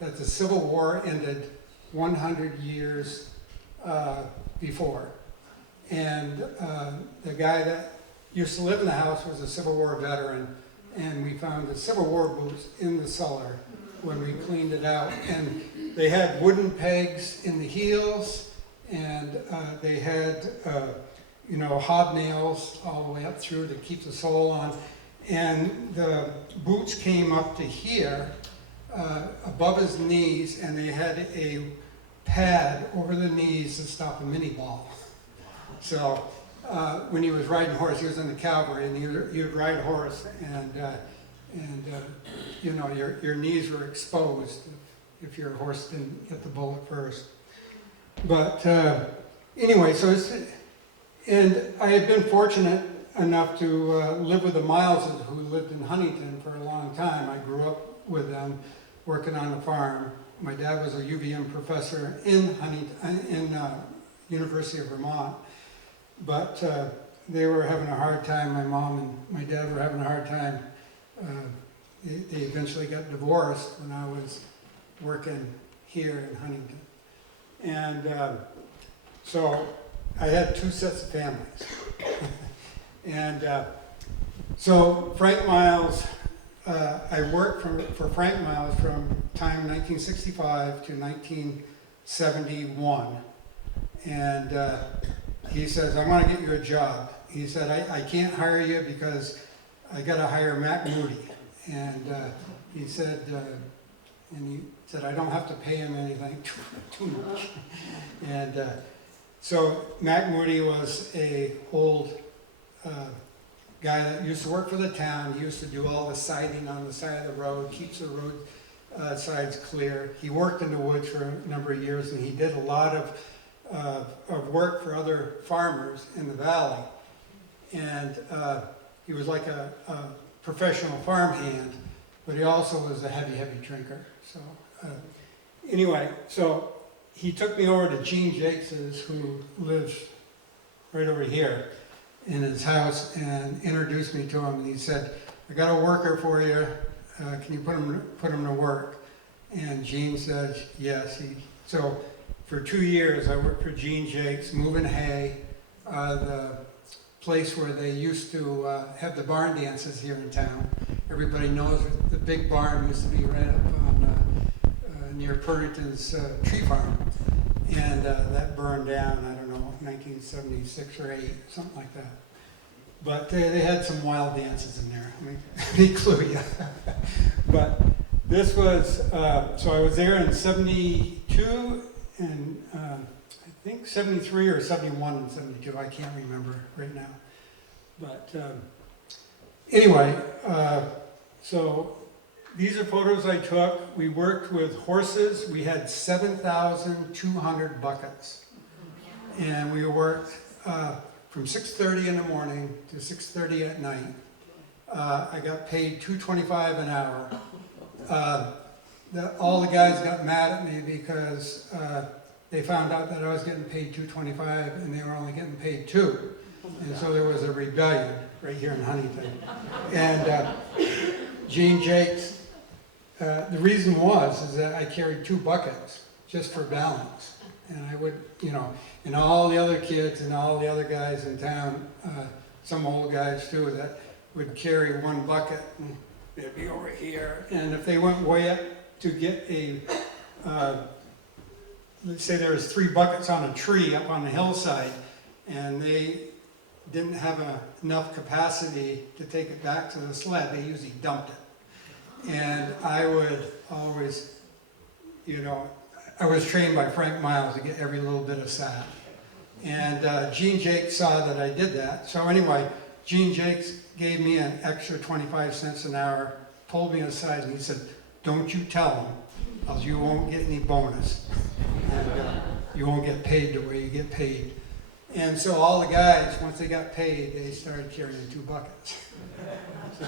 that the Civil War ended 100 years before. And the guy that used to live in the house was a Civil War veteran, and we found the Civil War boots in the cellar when we cleaned it out. And they had wooden pegs in the heels, and they had hobnails all the way up through to keep the sole on. And the boots came up to here, above his knees, and they had a pad over the knees to stop a mini ball. So when he was riding horse, he was in the cavalry, and he would ride horse, and your knees were exposed if your horse didn't hit the bullet first. But anyway, and I had been fortunate enough to live with the Mileses, who lived in Huntington for a long time. I grew up with them, working on a farm. My dad was a UVM professor in University of Vermont, but they were having a hard time. My mom and my dad were having a hard time. They eventually got divorced when I was working here in Huntington. And so I had two sets of families. And so Frank Miles, I worked for Frank Miles from time 1965 to 1971. And he says, I want to get you a job. He said, I can't hire you because I got to hire Matt Moody. And he said, I don't have to pay him anything too much. And so Matt Moody was a old guy that used to work for the town. He used to do all the siding on the side of the road, keeps the road sides clear. He worked in the woods for a number of years, and he did a lot of work for other farmers in the valley. And he was like a professional farmhand, but he also was a heavy drinker. So anyway, so he took me over to Gene Jakes's, who lives right over here, in his house, and introduced me to him. And he said, I got a worker for you. Can you put him to work? And Gene said, yes. So for 2 years, I worked for Gene Jakes, moving hay, the place where they used to have the barn dances here in town. Everybody knows the big barn used to be right up on near Purrington's tree farm. And that burned down, I don't know, 1976 or 8, something like that. But they had some wild dances in there. Let me clue you. But this was, so I was there in 72 and I think 73 or 71 and 72. I can't remember right now. But anyway, so these are photos I took. We worked with horses. We had 7,200 buckets. And we worked from 6:30 in the morning to 6:30 at night. I got paid $2.25 an hour. All the guys got mad at me because they found out that I was getting paid $2.25 and they were only getting paid $2. And so there was a rebellion right here in Huntington. And Gene Jakes, the reason is that I carried 2 buckets just for balance. And I would, and all the other kids and all the other guys in town, some old guys too, that would carry 1 bucket and they'd be over here. And if they went way up to get let's say there was 3 buckets on a tree up on the hillside, and they didn't have enough capacity to take it back to the sled, they usually dumped it. And I would always, I was trained by Frank Miles to get every little bit of sap. And Gene Jakes saw that I did that. So anyway, Gene Jakes gave me an extra 25 cents an hour, pulled me aside, and he said, don't you tell him, else you won't get any bonus. And you won't get paid the way you get paid. And so all the guys, once they got paid, they started carrying 2 buckets. So,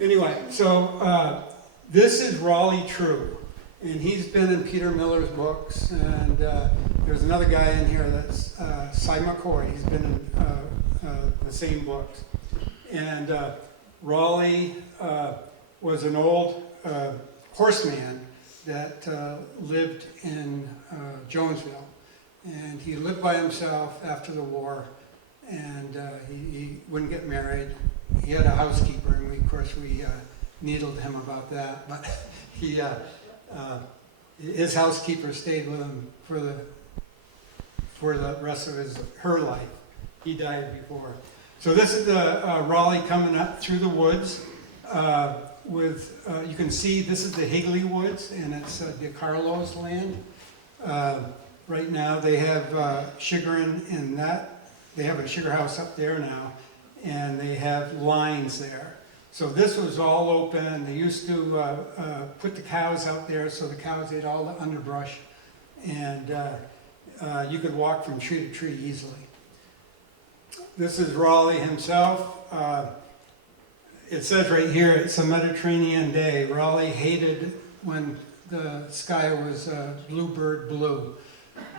anyway, so this is Raleigh True. And he's been in Peter Miller's books, and there's another guy in here that's Cy McCoy. He's been in the same books. And Raleigh was an old horseman that lived in Jonesville. And he lived by himself after the war, and he wouldn't get married. He had a housekeeper, and of course we needled him about that, but his housekeeper stayed with him for the rest of her life. He died before. So this is the Raleigh coming up through the woods. You can see this is the Higley Woods, and it's DeCarlo's land. Right now they have sugaring in that. They have a sugar house up there now, and they have lines there. So this was all open. They used to put the cows out there, so the cows ate all the underbrush, and you could walk from tree to tree easily. This is Raleigh himself. It says right here, it's a Mediterranean day. Raleigh hated when the sky was bluebird blue,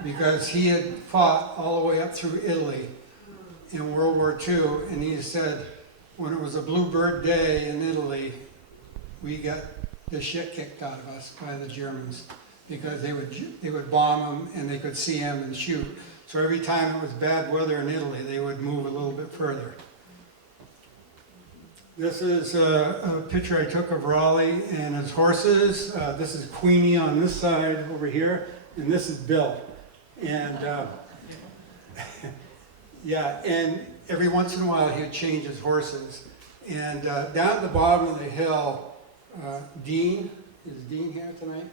because he had fought all the way up through Italy in World War II, and he said when it was a bluebird day in Italy, we got the shit kicked out of us by the Germans, because they would bomb them and they could see them and shoot. So every time it was bad weather in Italy, they would move a little bit further. This is a picture I took of Raleigh and his horses. This is Queenie on this side over here, and this is Bill. And yeah, and every once in a while he'd change his horses. And down at the bottom of the hill, Dean, is Dean here tonight?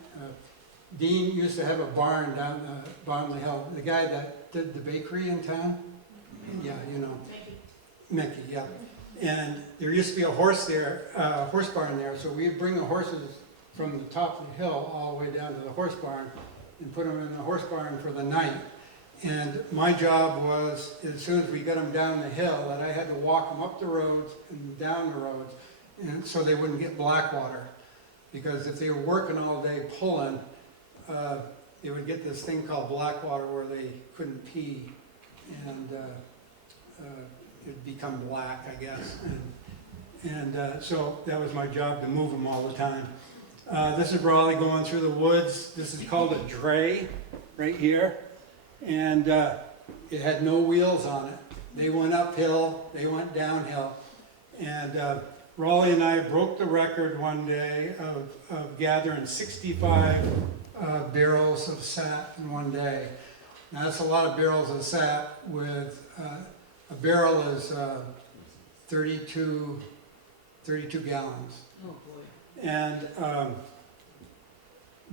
Dean used to have a barn down the bottom of the hill. The guy that did the bakery in town? Yeah, you know. Mickey, yeah. And there used to be a horse barn there, so we'd bring the horses from the top of the hill all the way down to the horse barn and put them in the horse barn for the night. And my job was, as soon as we got them down the hill, that I had to walk them up the roads and down the roads, and so they wouldn't get black water. Because if they were working all day pulling, they would get this thing called black water where they couldn't pee, and it'd become black, I guess. And so that was my job, to move them all the time. This is Raleigh going through the woods. This is called a dray, right here. And it had no wheels on it. They went uphill, they went downhill. And Raleigh and I broke the record one day of gathering 65 barrels of sap in one day. Now that's a lot of barrels of sap. With a barrel is 32 gallons. Oh boy. And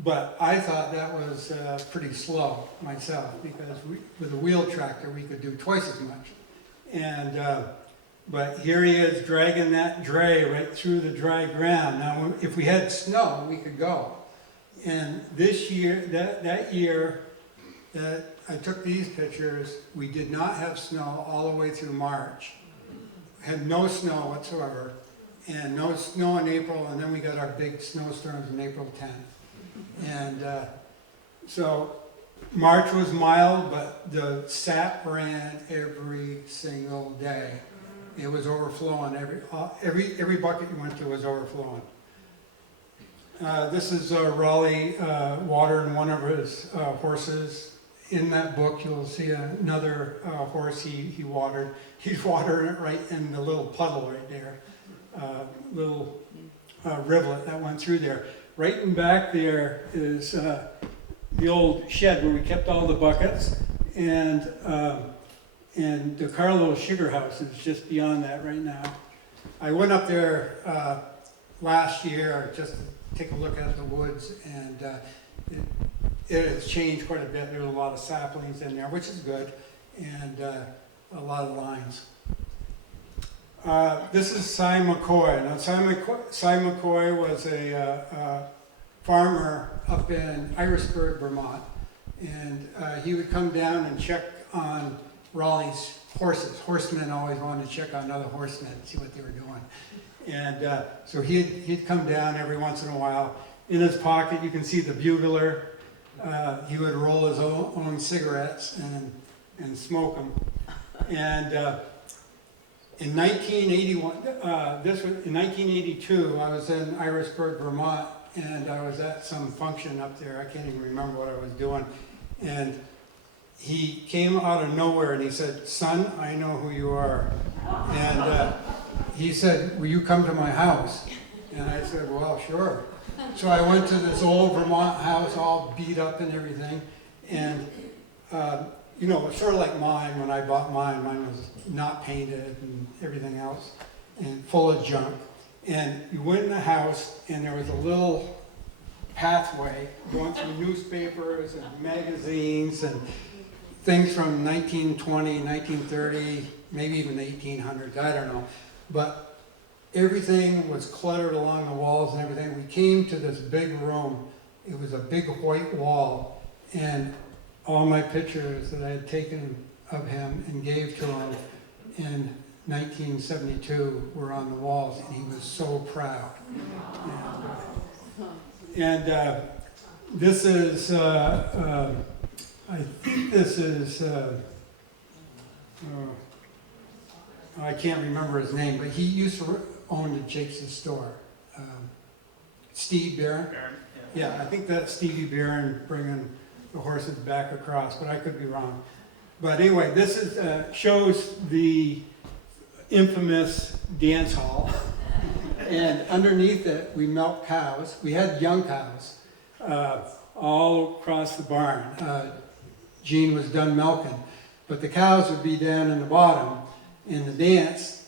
but I thought that was pretty slow myself, because with a wheel tractor we could do twice as much. And but here he is dragging that dray right through the dry ground. Now, if we had snow, we could go. And this year, that year that I took these pictures, we did not have snow all the way through March. Had no snow whatsoever, and no snow in April, and then we got our big snowstorms on April 10th. And so March was mild, but the sap ran every single day. It was overflowing. Every bucket you went to was overflowing. This is Raleigh watering one of his horses. In that book, you'll see another horse he watered. He's watering it right in the little puddle right there, little rivulet that went through there. Right in back there is the old shed where we kept all the buckets, and the Carlos Sugar House is just beyond that right now. I went up there last year just to take a look at the woods, and it has changed quite a bit. There's a lot of saplings in there, which is good, and a lot of lines. This is Cy McCoy. Now, Cy McCoy was a farmer up in Irisburg, Vermont, and he would come down and check on Raleigh's horses. Horsemen always wanted to check on other horsemen and see what they were doing. And so he'd come down every once in a while. In his pocket, you can see the bugler. He would roll his own cigarettes and smoke them. And in 1981, in 1982, I was in Irisburg, Vermont, and I was at some function up there. I can't even remember what I was doing. And he came out of nowhere and he said, "Son, I know who you are." And he said, "Will you come to my house?" And I said, "Well, sure." So I went to this old Vermont house, all beat up and everything. And, you know, sort of like mine, when I bought mine, mine was not painted and everything else, and full of junk. And you went in the house, and there was a little pathway going through newspapers and magazines and things from 1920, 1930, maybe even the 1800s, I don't know. But everything was cluttered along the walls and everything. We came to this big room. It was a big white wall, and all my pictures that I had taken of him and gave to him in 1972 were on the walls, and he was so proud. And this is, I think this is, I can't remember his name, but he used to own the Jake's store. Steve Barron? Yeah, I think that's Stevie Barron bringing the horses back across, but I could be wrong. But anyway, this is, shows the infamous dance hall. And underneath it, we milk cows. We had young cows all across the barn. Gene was done milking, but the cows would be down in the bottom, and the dance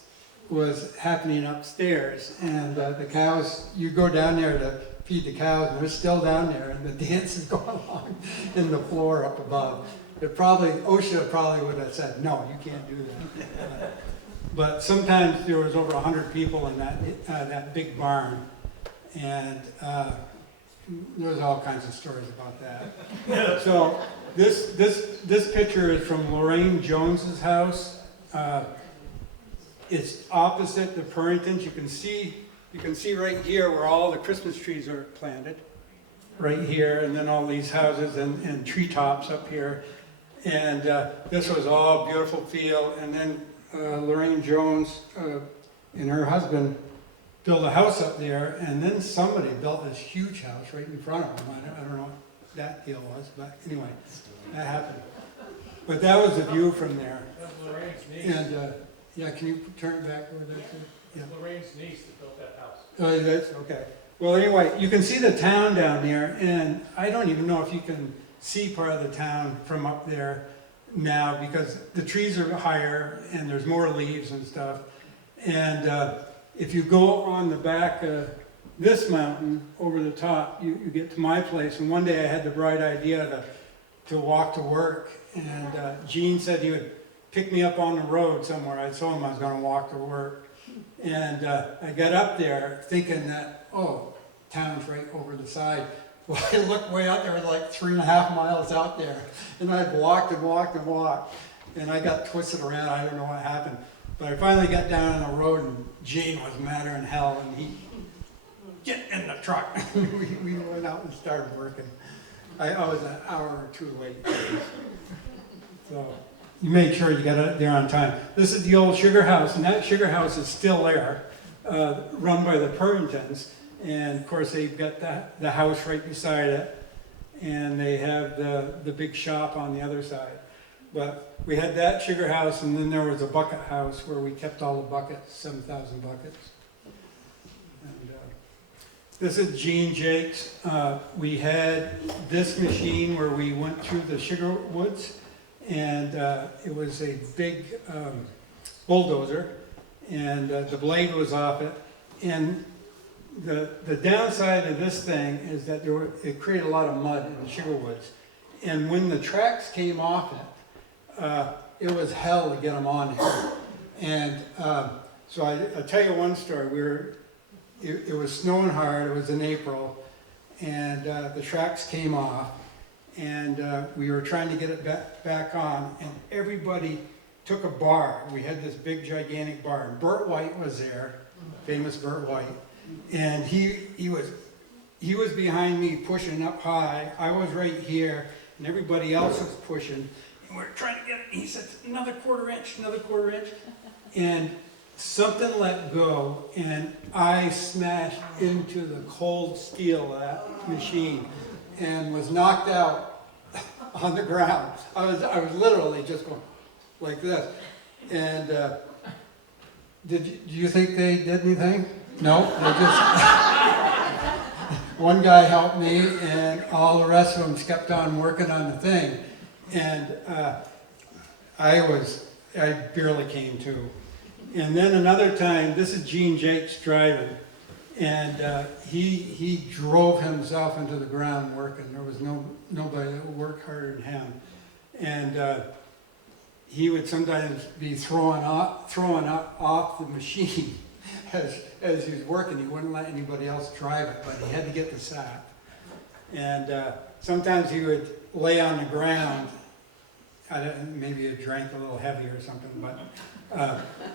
was happening upstairs. And the cows, you go down there to feed the cows, and they're still down there, and the dance is going on in the floor up above. It probably, OSHA probably would have said, "No, you can't do that." But sometimes there was over 100 people in that big barn, and there was all kinds of stories about that. So this picture is from Lorraine Jones's house. It's opposite the Purringtons. You can see right here where all the Christmas trees are planted, right here, and then all these houses and treetops up here. And this was all beautiful field, and then Lorraine Jones and her husband built a house up there, and then somebody built this huge house right in front of them. I don't know what that deal was, but anyway, that happened. But that was the view from there. That's Lorraine's niece. And yeah, can you turn it back over there too? Yeah. Lorraine's niece that built that house. Oh, that's okay. Well, anyway, you can see the town down there, and I don't even know if you can see part of the town from up there now, because the trees are higher and there's more leaves and stuff. And if you go on the back of this mountain over the top, you get to my place. And one day I had the bright idea to walk to work, and Gene said he would pick me up on the road somewhere. I told him I was going to walk to work. And I got up there thinking that, oh, town's right over the side. Well, I looked way out there, it was like 3.5 miles out there. And I'd walked and walked and walked. And I got twisted around, I don't know what happened. But I finally got down on the road, and Gene was madder than hell, and he, "Get in the truck." we went out and started working. I was an hour or two late. So you made sure you got there on time. This is the old sugar house, and that sugar house is still there, run by the Purringtons. And of course they've got the house right beside it, and they have the big shop on the other side. But we had that sugar house, and then there was a bucket house where we kept all the buckets, 7,000 buckets. And this is Gene Jake's. We had this machine where we went through the sugar woods, and it was a big bulldozer, and the blade was off it. And the downside of this thing is that it created a lot of mud in the sugar woods. And when the tracks came off it was hell to get them on here. And so I'll tell you one story. It was snowing hard, it was in April, and the tracks came off, and we were trying to get it back on, and everybody took a bar. We had this big gigantic bar, and Burt White was there, famous Burt White, and he was behind me pushing up high. I was right here, and everybody else was pushing, and we were trying to get it. He said, another quarter inch, and something let go, and I smashed into the cold steel of that machine and was knocked out on the ground. I was literally just going like this. And do you think they did anything? No, they just, one guy helped me and all the rest of them kept on working on the thing. And I barely came to. And then another time, this is Gene Jakes driving, and he drove himself into the ground working. There was nobody that would work harder than him. And he would sometimes be throwing off the machine as he was working. He wouldn't let anybody else drive it, but he had to get the sap. And sometimes he would lay on the ground. Maybe he drank a little heavy or something, but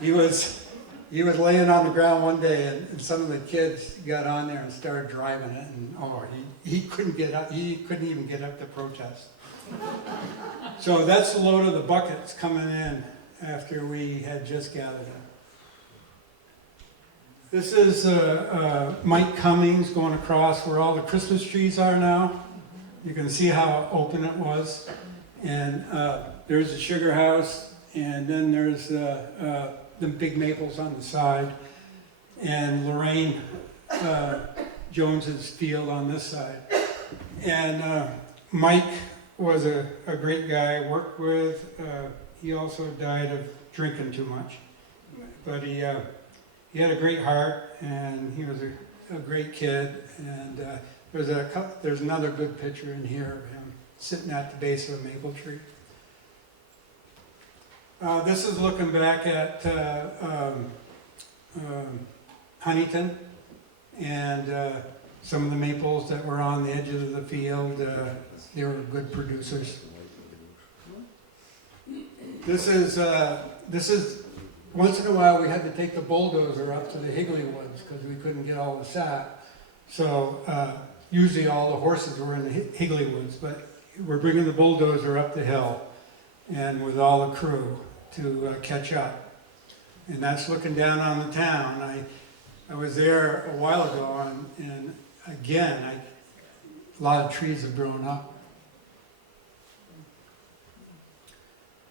he was laying on the ground one day, and some of the kids got on there and started driving it, and he couldn't get up. He couldn't even get up to protest. So that's the load of the buckets coming in after we had just gathered them. This is Mike Cummings going across where all the Christmas trees are now. You can see how open it was. And there's the sugar house, and then there's the big maples on the side, and Lorraine Jones's field on this side. And Mike was a great guy I worked with. He also died of drinking too much, but he had a great heart, and he was a great kid. And there's another good picture in here of him sitting at the base of a maple tree. This is looking back at Huntington, and some of the maples that were on the edges of the field. They were good producers. This is once in a while we had to take the bulldozer up to the Higley Woods because we couldn't get all the sap. So usually all the horses were in the Higley Woods, but we're bringing the bulldozer up the hill and with all the crew to catch up. And that's looking down on the town. I was there a while ago, and again, a lot of trees have grown up.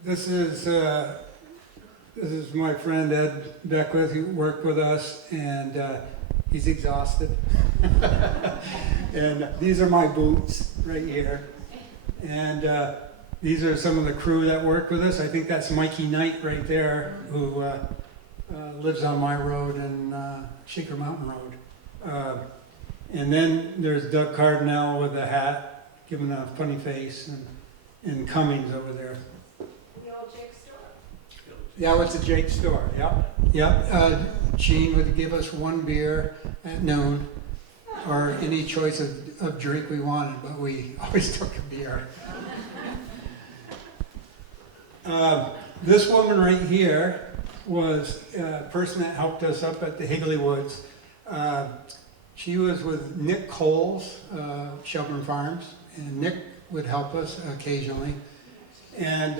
This is my friend Ed Beckwith, who worked with us, and he's exhausted. And these are my boots right here. And these are some of the crew that worked with us. I think that's Mikey Knight right there, who lives on my road and Shaker Mountain Road. And then there's Doug Cardinal with a hat, giving a funny face, and Cummings over there. The old Jake store? Yeah, it's a Jake store, yep. Gene would give us one beer at noon, or any choice of drink we wanted, but we always took a beer. This woman right here was a person that helped us up at the Higley Woods. She was with Nick Coles, Shelburne Farms, and Nick would help us occasionally. And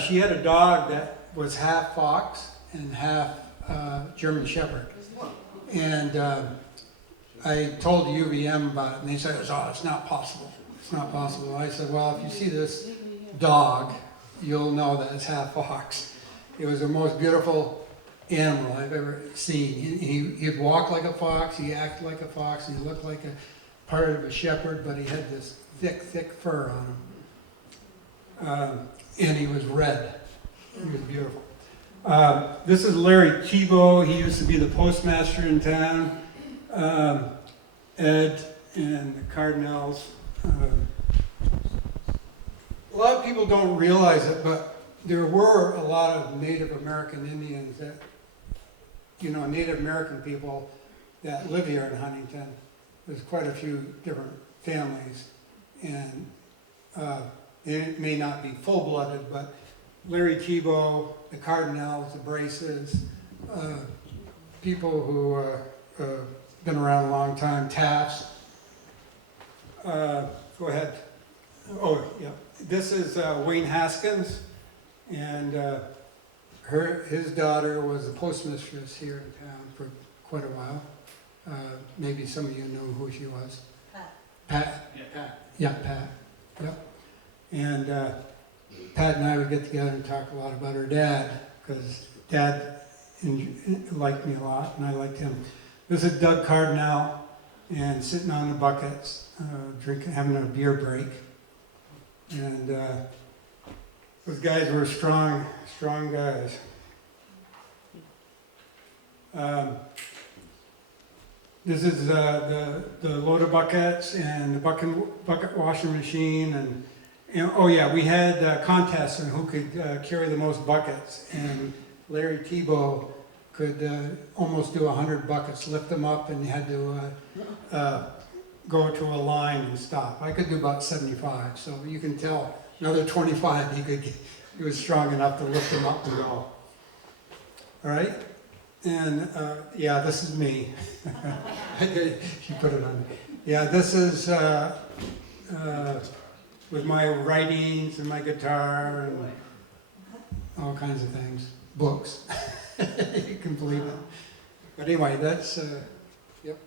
she had a dog that was half fox and half German Shepherd. And I told UVM about it, and they said, "Oh, it's not possible. It's not possible." I said, "Well, if you see this dog, you'll know that it's half fox." It was the most beautiful animal I've ever seen. He'd walk like a fox, he acted like a fox, he looked like a part of a shepherd, but he had this thick fur on him. And he was red. He was beautiful. This is Larry Keebo. He used to be the postmaster in town. Ed and the Cardinals. A lot of people don't realize it, but there were a lot of Native American Indians that, Native American people that live here in Huntington. There's quite a few different families, and it may not be full-blooded, but Larry Keebo, the Cardinals, the Braces, people who been around a long time, Taffs. Go ahead. Oh, yeah. This is Wayne Haskins, and his daughter was a postmistress here in town for quite a while. Maybe some of you know who she was. Pat. Yeah. Pat. Yeah, Pat. Yep. And Pat and I would get together and talk a lot about her dad, because Dad liked me a lot, and I liked him. This is Doug Cardinal, and sitting on the buckets, drinking, having a beer break. And those guys were strong guys. This is the loader buckets and the bucket washing machine, and oh yeah, we had contests on who could carry the most buckets, and Larry Tebow could almost do 100 buckets, lift them up, and you had to go to a line and stop. I could do about 75, so you can tell another 25 he was strong enough to lift them up and go. All right, and yeah, this is me. She put it on. Yeah, this is with my writings and my guitar and all kinds of things, books. You can believe it. But anyway, that's yep.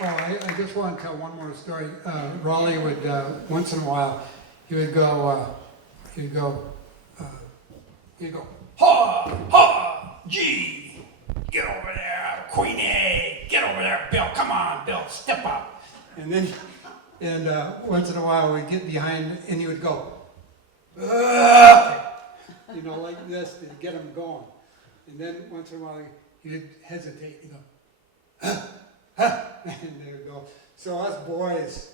Well, I just want to tell one more story. Raleigh would, once in a while, he would go, ha, ha, gee, get over there, Queenie, get over there, Bill, come on, Bill, step up. And then, once in a while we'd get behind, and he would go, you know, like this, to get him going. And then once in a while he'd hesitate and go, and they would go. So us boys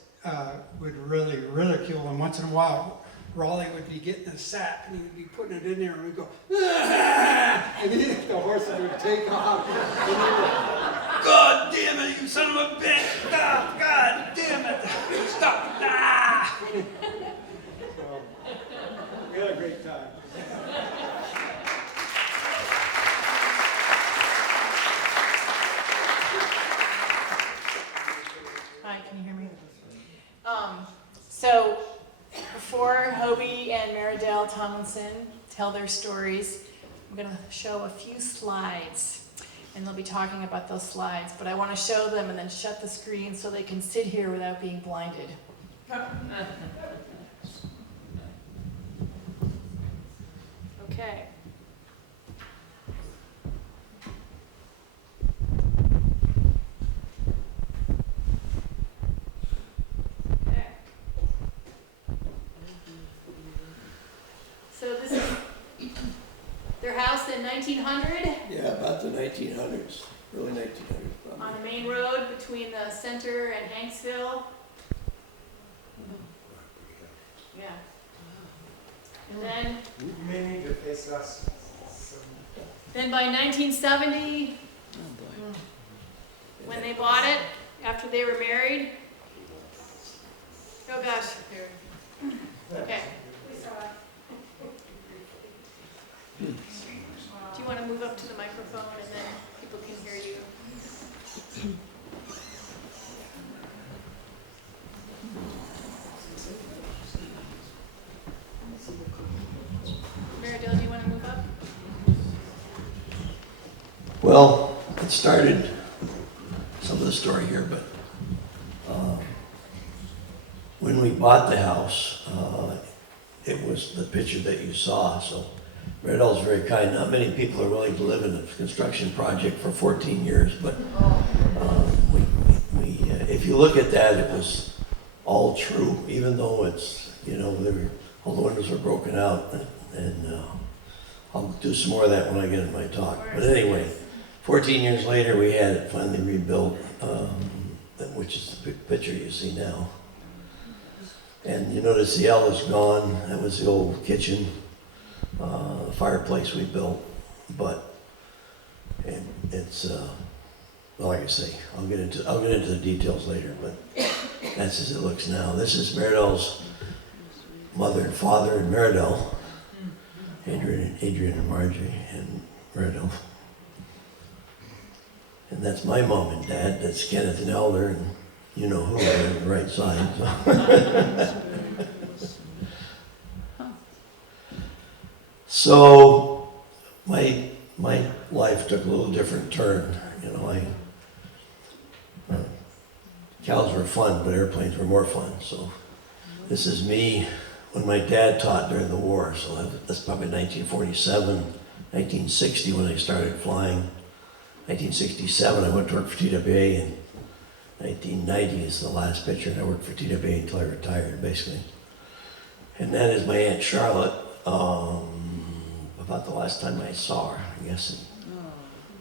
would really ridicule him. Once in a while, Raleigh would be getting a sack and he would be putting it in there, and we'd go, and the horses would take off. And he would, God damn it, you son of a bitch! Stop! God damn it! Stop! Ah! So we had a great time. Hi, can you hear me? So before Hobie and Maridale Tomlinson tell their stories, I'm going to show a few slides, and they'll be talking about those slides, but I want to show them and then shut the screen so they can sit here without being blinded. Okay. So this is their house in 1900 Yeah, about the 1900s, early 1900s probably. on a main road between the center and Hanksville. Yeah. And then, You may need to face us. then by 1970, when they bought it, after they were married. Oh gosh. Okay. Do you want to move up to the microphone and then people can hear you? Maridale, do you want to move up? Well, it started, some of the story here, but when we bought the house, it was the picture that you saw, so Maridale's very kind. Not many people are willing to live in a construction project for 14 years, but if you look at that, it was all true, even though it's, you know, all the windows were broken out, and I'll do some more of that when I get in my talk. But anyway, 14 years later, we had it finally rebuilt, which is the picture you see now. And you notice the L is gone. That was the old kitchen, fireplace we built. But it's well, like I say, I'll get into the details later. But that's as it looks now. This is Maridale's mother and father and Maridale, Adrian and Marjorie and Maridale. And that's my mom and dad, that's Kenneth and Elder, and you know who on the right side. So my life took a little different turn. You know, cows were fun, but airplanes were more fun. So this is me when my dad taught during the war. So that's probably 1947, 1960 when I started flying. 1967 I went to work for TWA, and 1990 is the last picture, and I worked for TWA until I retired, basically. And that is my Aunt Charlotte. About the last time I saw her, I guess.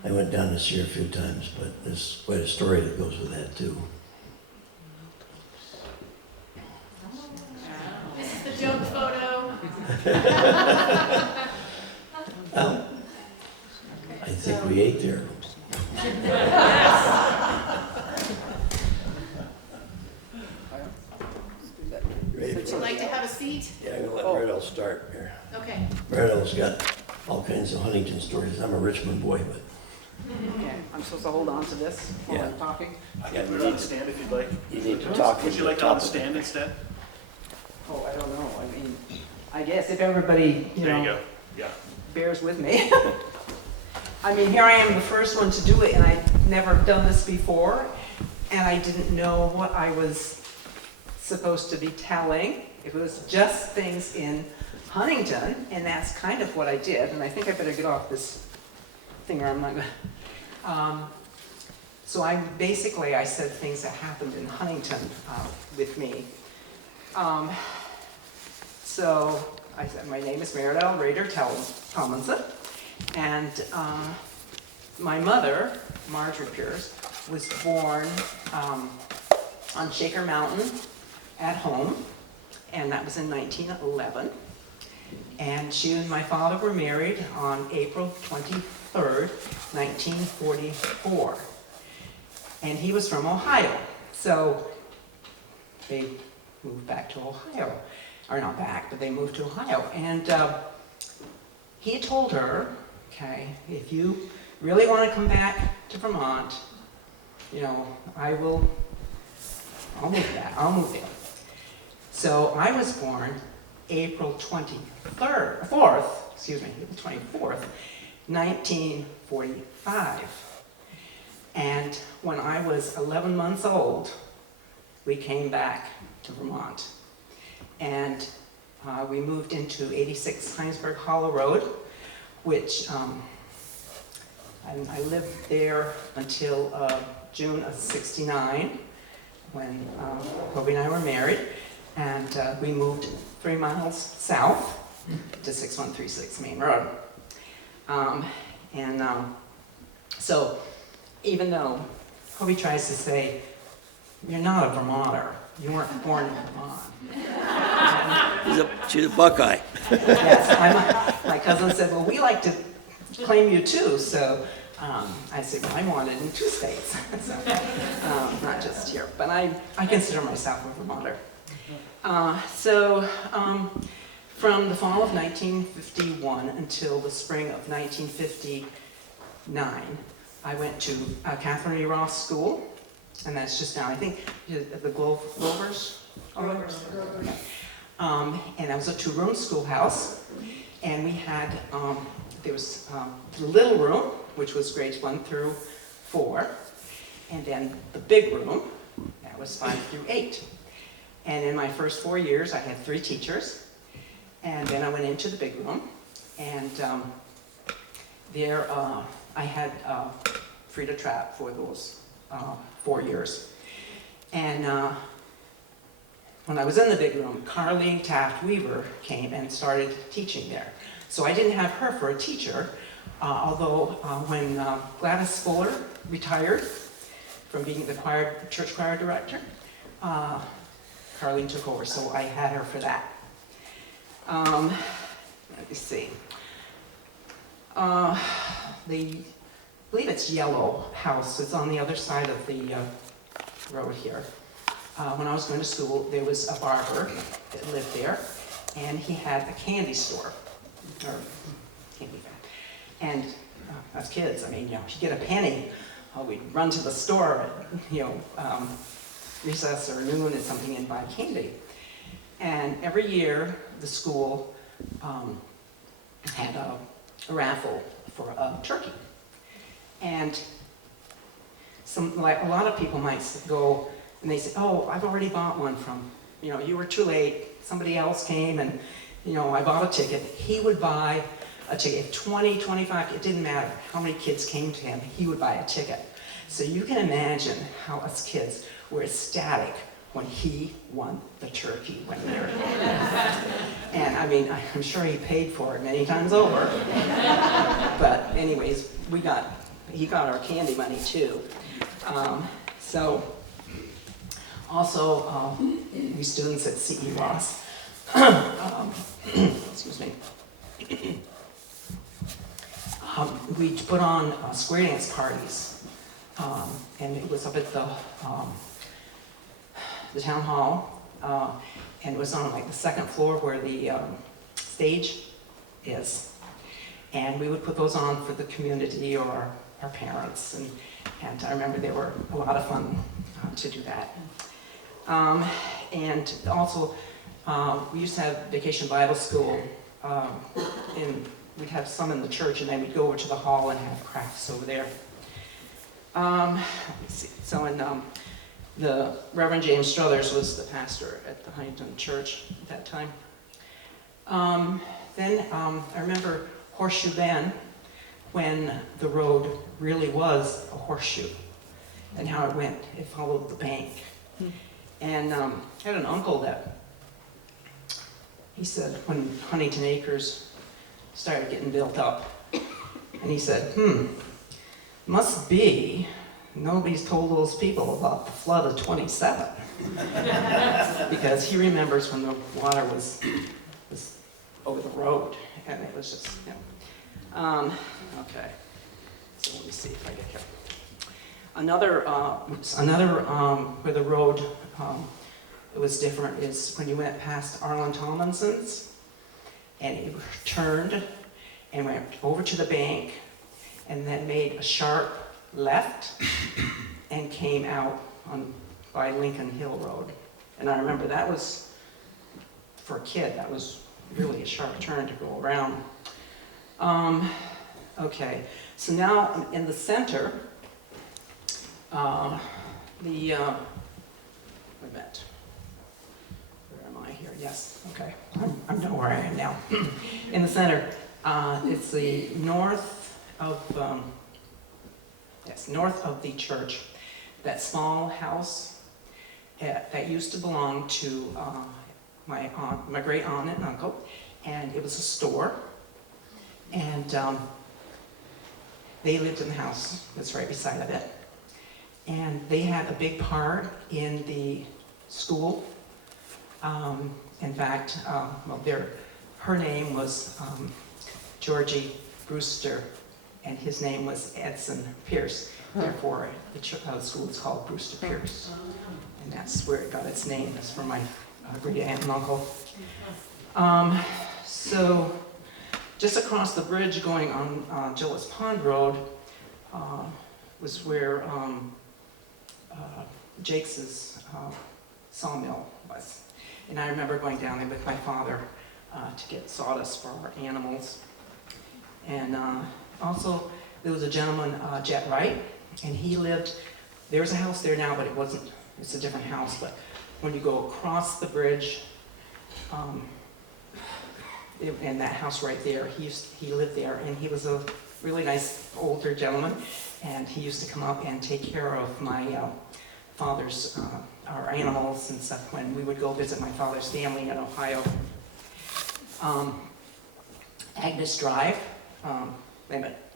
I went down to see her a few times, but there's quite a story that goes with that too. This is the joke photo. Well, I think we ate there. Would you like to have a seat? Yeah, I'm gonna let Meredith start here. Okay. Meredith's got all kinds of Huntington stories. I'm a Richmond boy, but Okay, I'm supposed to hold on to this while I'm talking? I can put it on the stand if you'd like. you need to talk. Would you like it on the stand instead? Oh, I don't know, I mean, I guess if everybody, There you go. Yeah. bears with me. I mean, here I am, the first one to do it, and I've never done this before, and I didn't know what I was supposed to be telling. It was just things in Huntington, and that's kind of what I did, and I think I better get off this thing or I'm not gonna. So I said things that happened in Huntington with me. So I said, my name is Meredith Rader Tomlinson, and my mother, Marjorie Pierce, was born on Shaker Mountain at home, and that was in 1911. And she and my father were married on April 23rd, 1944. And he was from Ohio. So they moved back to Ohio. Or not back, but they moved to Ohio. And he told her, okay, if you really want to come back to Vermont, you know, I'll move back, I'll move there. So I was born April 24th, April 24th, 1945. And when I was 11 months old, we came back to Vermont. And we moved into 86 Heinsberg Hollow Road, which I lived there until June of '69, when Kobe and I were married. And we moved 3 miles south to 6136 Main Road. So even though Kobe tries to say, you're not a Vermonter, you weren't born in Vermont. She's a Buckeye. Yes, my cousin said, well, we like to claim you too. So I said, well, I'm wanted in 2 states. So, not just here, but I consider myself a Vermonter. From the fall of 1951 until the spring of 1959, I went to Catherine E. Ross School, and that's just now, I think, the Glovers? And that was a 2-room schoolhouse, and we had, there was the little room, which was grades 1 through 4, and then the big room, that was 5 through 8. And in my first 4 years, I had 3 teachers. And then I went into the big room. And there I had Frida Trapp for those 4 years. And when I was in the big room, Carleen Taft Weaver came and started teaching there. So I didn't have her for a teacher, although when Gladys Fuller retired from being the church choir director, Carleen took over, so I had her for that. Let me see. I believe it's Yellow House. It's on the other side of the road here. When I was going to school, there was a barber that lived there, and he had a candy store, or candy van. And as kids, I mean, you know, you get a penny we'd run to the store at, recess or noon or something and buy candy. And every year, the school had a raffle for a turkey. And a lot of people might go and they say, oh, I've already bought one from, you were too late, somebody else came and, I bought a ticket. He would buy a ticket, 20, 25, it didn't matter how many kids came to him, he would buy a ticket. So you can imagine how us kids were ecstatic when he won the turkey one year. And I mean, I'm sure he paid for it many times over. But anyways, he got our candy money too. Also, we students at C.E. Ross, excuse me, we put on square dance parties, and it was up at the town hall, and it was on like the second floor where the stage is. And we would put those on for the community or our parents, and I remember they were a lot of fun to do that. And also, we used to have Vacation Bible School, and we'd have some in the church, and then we'd go over to the hall and have crafts over there. Let me see. So, the Reverend James Struthers was the pastor at the Huntington Church at that time. Then I remember Horseshoe Bend, when the road really was a horseshoe, and how it went. It followed the bank. And I had an uncle that, he said, when Huntington Acres started getting built up, and he said, must be nobody's told those people about the flood of 27. Because he remembers when the water was over the road, and it was just, okay. So let me see if I get here. Another where the road, it was different, is when you went past Arlen Tomlinson's, and you turned and went over to the bank, and then made a sharp left, and came out by Lincoln Hill Road. And I remember that was, for a kid, that was really a sharp turn to go around. Okay, so now in the center, wait a minute. Where am I here? Yes, okay. I know where I am now. In the center, it's the north of the church. That small house that used to belong to my great aunt and uncle, and it was a store. And they lived in the house that's right beside of it. And they had a big part in the school. In fact, her name was Georgie Brewster, and his name was Edson Pierce. Therefore, the school is called Brewster Pierce. And that's where it got its name. That's from my great aunt and uncle. So, just across the bridge going on Gillis Pond Road was where Jake's sawmill was. And I remember going down there with my father to get sawdust for our animals. And also, there was a gentleman, Jet Wright, and he lived, there's a house there now, but it's a different house, but when you go across the bridge, and that house right there, he lived there, and he was a really nice older gentleman, and he used to come up and take care of my father's, our animals and stuff when we would go visit my father's family in Ohio.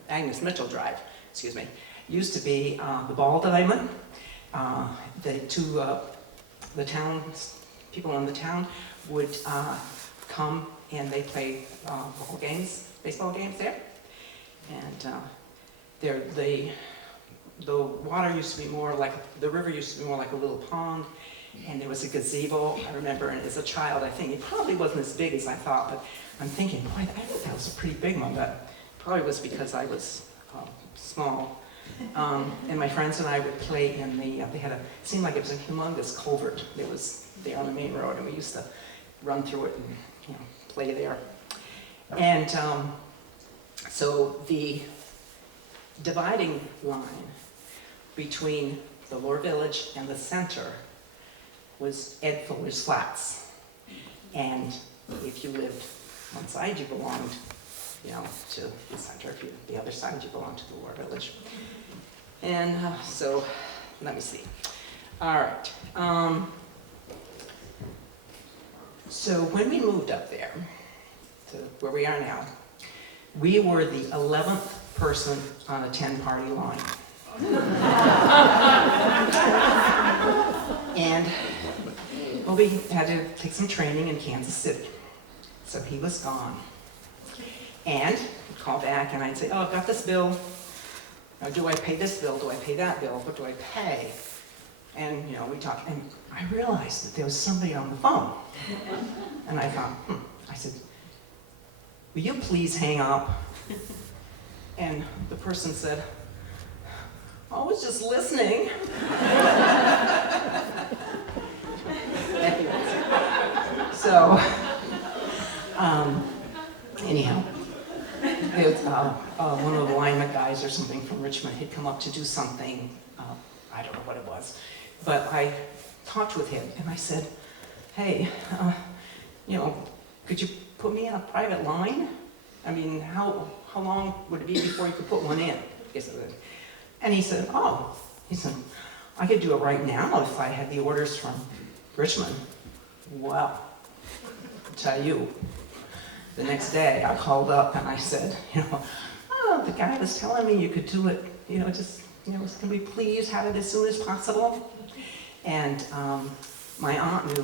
Agnes Mitchell Drive, excuse me, used to be the ball diamond. The town, people in the town would come and they play baseball games there. And the water used to be more like, the river used to be more like a little pond, and there was a gazebo. I remember, and as a child, I think it probably wasn't as big as I thought, but I'm thinking, boy, I think that was a pretty big one, but probably was because I was small. And my friends and I would play in the, it seemed like it was a humongous culvert that was there on the main road, and we used to run through it and, play there. And so the dividing line between the Lower Village and the center was Ed Fuller's Flats. And if you lived one side, you belonged, to the center. If you lived the other side, you belonged to the Lower Village. And so, let me see. All right. So when we moved up there to where we are now, we were the 11th person on a 10-party line. And Bobby had to take some training in Kansas City, so he was gone. And he'd call back and I'd say, oh, I've got this bill. Now, do I pay this bill? Do I pay that bill? What do I pay? And, we talked, and I realized that there was somebody on the phone. And I thought, I said, will you please hang up? And the person said, I was just listening. So, anyhow, it was, one of the lineman guys or something from Richmond had come up to do something, I don't know what it was, but I talked with him and I said, hey, could you put me in a private line? I mean, how long would it be before you could put one in? And he said, I could do it right now if I had the orders from Richmond. Well, I'll tell you, the next day I called up and I said, the guy was telling me you could do it, can we please have it as soon as possible? And my aunt knew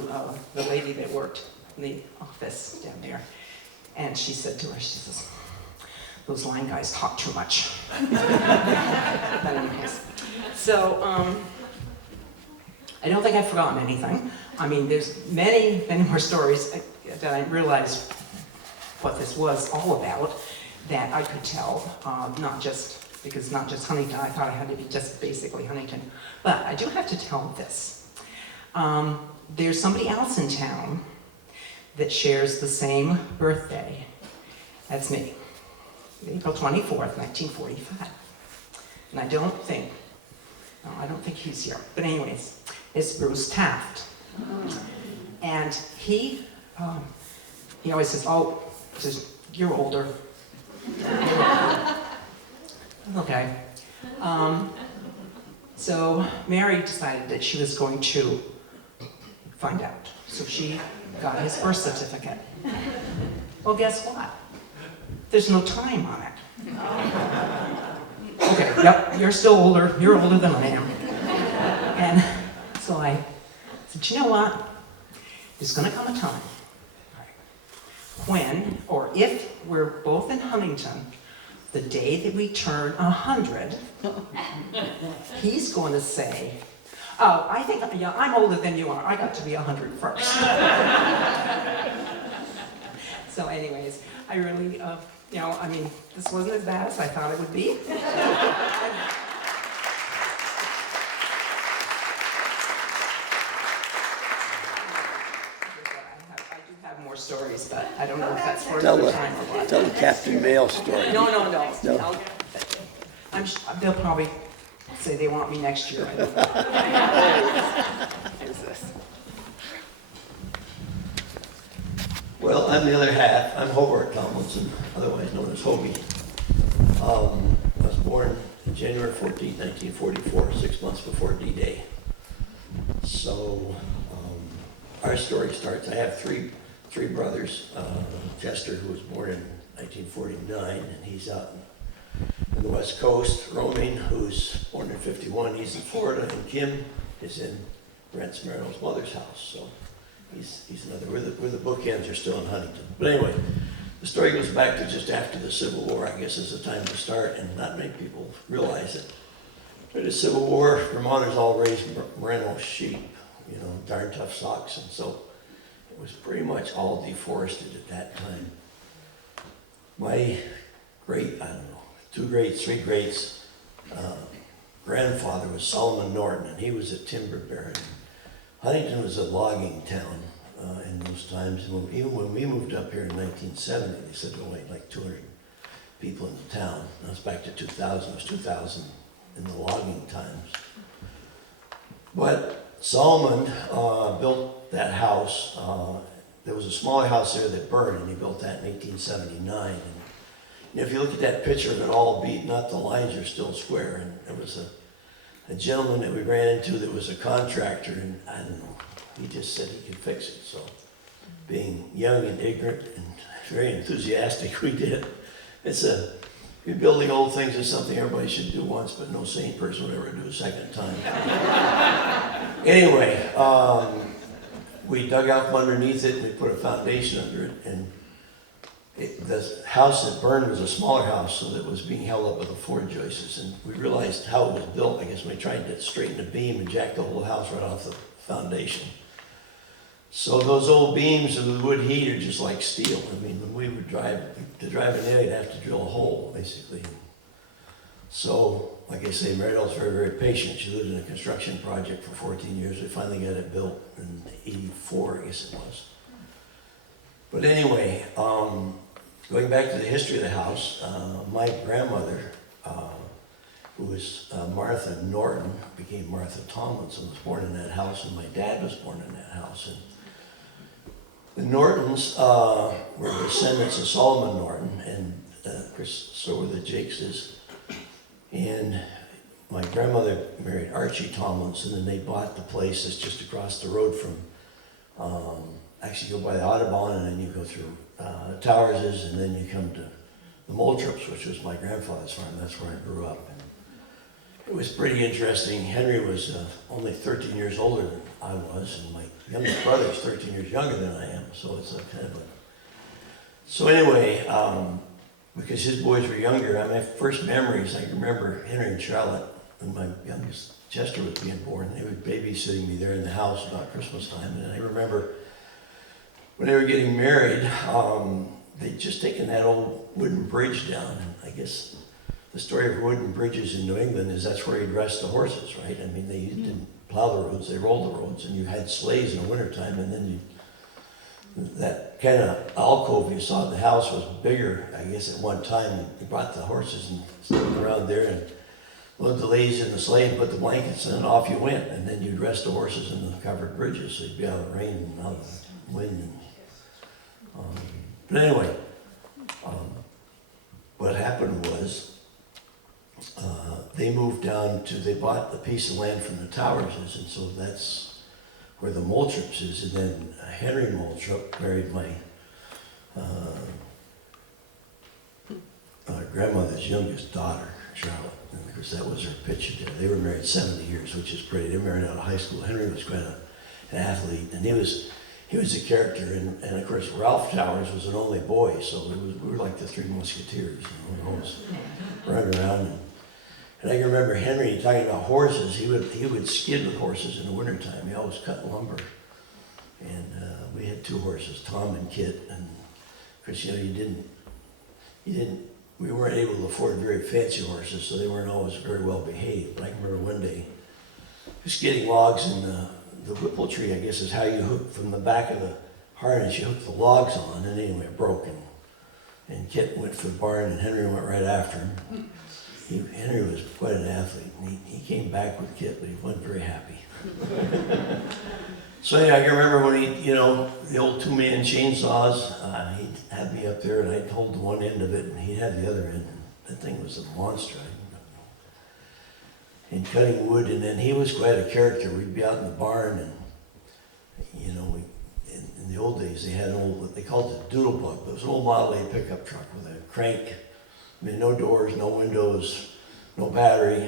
the lady that worked in the office down there. And she said to her, she says, those line guys talk too much. But anyways, so I don't think I've forgotten anything. I mean, there's many, many more stories that I realized what this was all about that I could tell, not just Huntington. I thought I had to be just basically Huntington. But I do have to tell this. There's somebody else in town that shares the same birthday as me, April 24th, 1945. And I don't think he's here. But anyways, it's Bruce Taft. And he always says, you're older. Okay. So Mary decided that she was going to find out. So she got his birth certificate. Well, guess what? There's no time on it. Okay, yep, you're still older. You're older than I am. And so I said, you know what? There's going to come a time when, or if we're both in Huntington, the day that we turn 100, he's going to say, oh, I think, I'm older than you are. I got to be 100 first. So anyways, I really, this wasn't as bad as I thought it would be. I do have more stories, but I don't know if that's for another time or what. Tell the Captain Mail story. No. No. They'll probably say they want me next year. Who's this? Well, I'm the other half. I'm Hobart Tomlinson, otherwise known as Hobie. I was born January 14, 1944, 6 months before D-Day. So our story starts, I have three brothers. Chester, who was born in 1949, and he's out in the West Coast. Romaine, who's born in 51, he's in Florida, and Kim is in Brent Smerno's mother's house. So he's another, where the bookends are still in Huntington. But anyway, the story goes back to just after the Civil War, I guess is the time to start, and not many people realize it. But the Civil War, Vermonters all raised merino sheep, darn tough socks, and so it was pretty much all deforested at that time. My three greats grandfather was Solomon Norton, and he was a timber baron. Huntington was a logging town in those times. And even when we moved up here in 1970, they said there were only like 200 people in the town. That was back to 2000. It was 2000 in the logging times. But Solomon built that house. There was a smaller house there that burned, and he built that in 1879. And if you look at that picture of it all beaten up, the lines are still square. And there was a gentleman that we ran into that was a contractor, and I don't know, he just said he could fix it. So being young and ignorant and very enthusiastic, we did. You're building old things is something everybody should do once, but no sane person would ever do a second time. Anyway, we dug out from underneath it and we put a foundation under it, and the house that burned was a smaller house, so that it was being held up with the floor joists, and we realized how it was built, I guess, when we tried to straighten the beam and jack the whole house right off the foundation. So those old beams of the wood heat are just like steel. I mean, when we would drive a nail, you'd have to drill a hole, basically. So, like I say, Maridal's very, very patient. She lived in a construction project for 14 years. We finally got it built in 84, I guess it was. But anyway, going back to the history of the house, my grandmother, who was Martha Norton, became Martha Tomlinson, was born in that house, and my dad was born in that house. And the Nortons were descendants of Solomon Norton, and of course, so were the Jakeses. And my grandmother married Archie Tomlinson, and they bought the place that's just across the road from, actually you go by the Audubon, and then you go through Towerses, and then you come to the Moultrips, which was my grandfather's farm. That's where I grew up. And it was pretty interesting. Henry was only 13 years older than I was, and my youngest brother is 13 years younger than I am, so it's a kind of a... So anyway, because his boys were younger, my first memories, I remember Henry and Charlotte, when my youngest Chester was being born, they were babysitting me there in the house about Christmas time, and I remember when they were getting married, they'd just taken that old wooden bridge down, and I guess the story of wooden bridges in New England is that's where you'd rest the horses, right? I mean, they didn't plow the roads, they rolled the roads, and you had sleighs in the wintertime, and then that kind of alcove you saw in the house was bigger, I guess, at one time. You brought the horses and stood around there and loaded the ladies in the sleigh and put the blankets in, and off you went, and then you'd rest the horses in the covered bridges, so you'd be out of the rain and out of the wind. And, but anyway, what happened was, they moved down to, they bought a piece of land from the Towerses, and so that's where the Moultrips is. And then Henry Moultrip married my grandmother's youngest daughter, Charlotte. And of course, that was her picture there. They were married 70 years, which is pretty. They were married out of high school. Henry was quite an athlete, and he was a character. And of course, Ralph Towers was an only boy, so we were like the Three Musketeers, you know, always running around. And I can remember Henry talking about horses. He would skid with horses in the wintertime. He always cut lumber. And we had two horses, Tom and Kit. And of course, you know, we weren't able to afford very fancy horses, so they weren't always very well behaved. But I can remember one day, just getting logs in the whipple tree, I guess is how you hook from the back of the harness, you hook the logs on, and anyway, it broke. And Kit went for the barn, and Henry went right after him. Henry was quite an athlete, and he came back with Kit, but he wasn't very happy. So anyway, I can remember when the old two-man chainsaws, he'd had me up there, and I'd hold the one end of it, and he'd have the other end. That thing was a monster. And cutting wood, and then he was quite a character. We'd be out in the barn, and in the old days, they had they called it a doodlebug, but it was an old Model A pickup truck with a crank. I mean, no doors, no windows, no battery,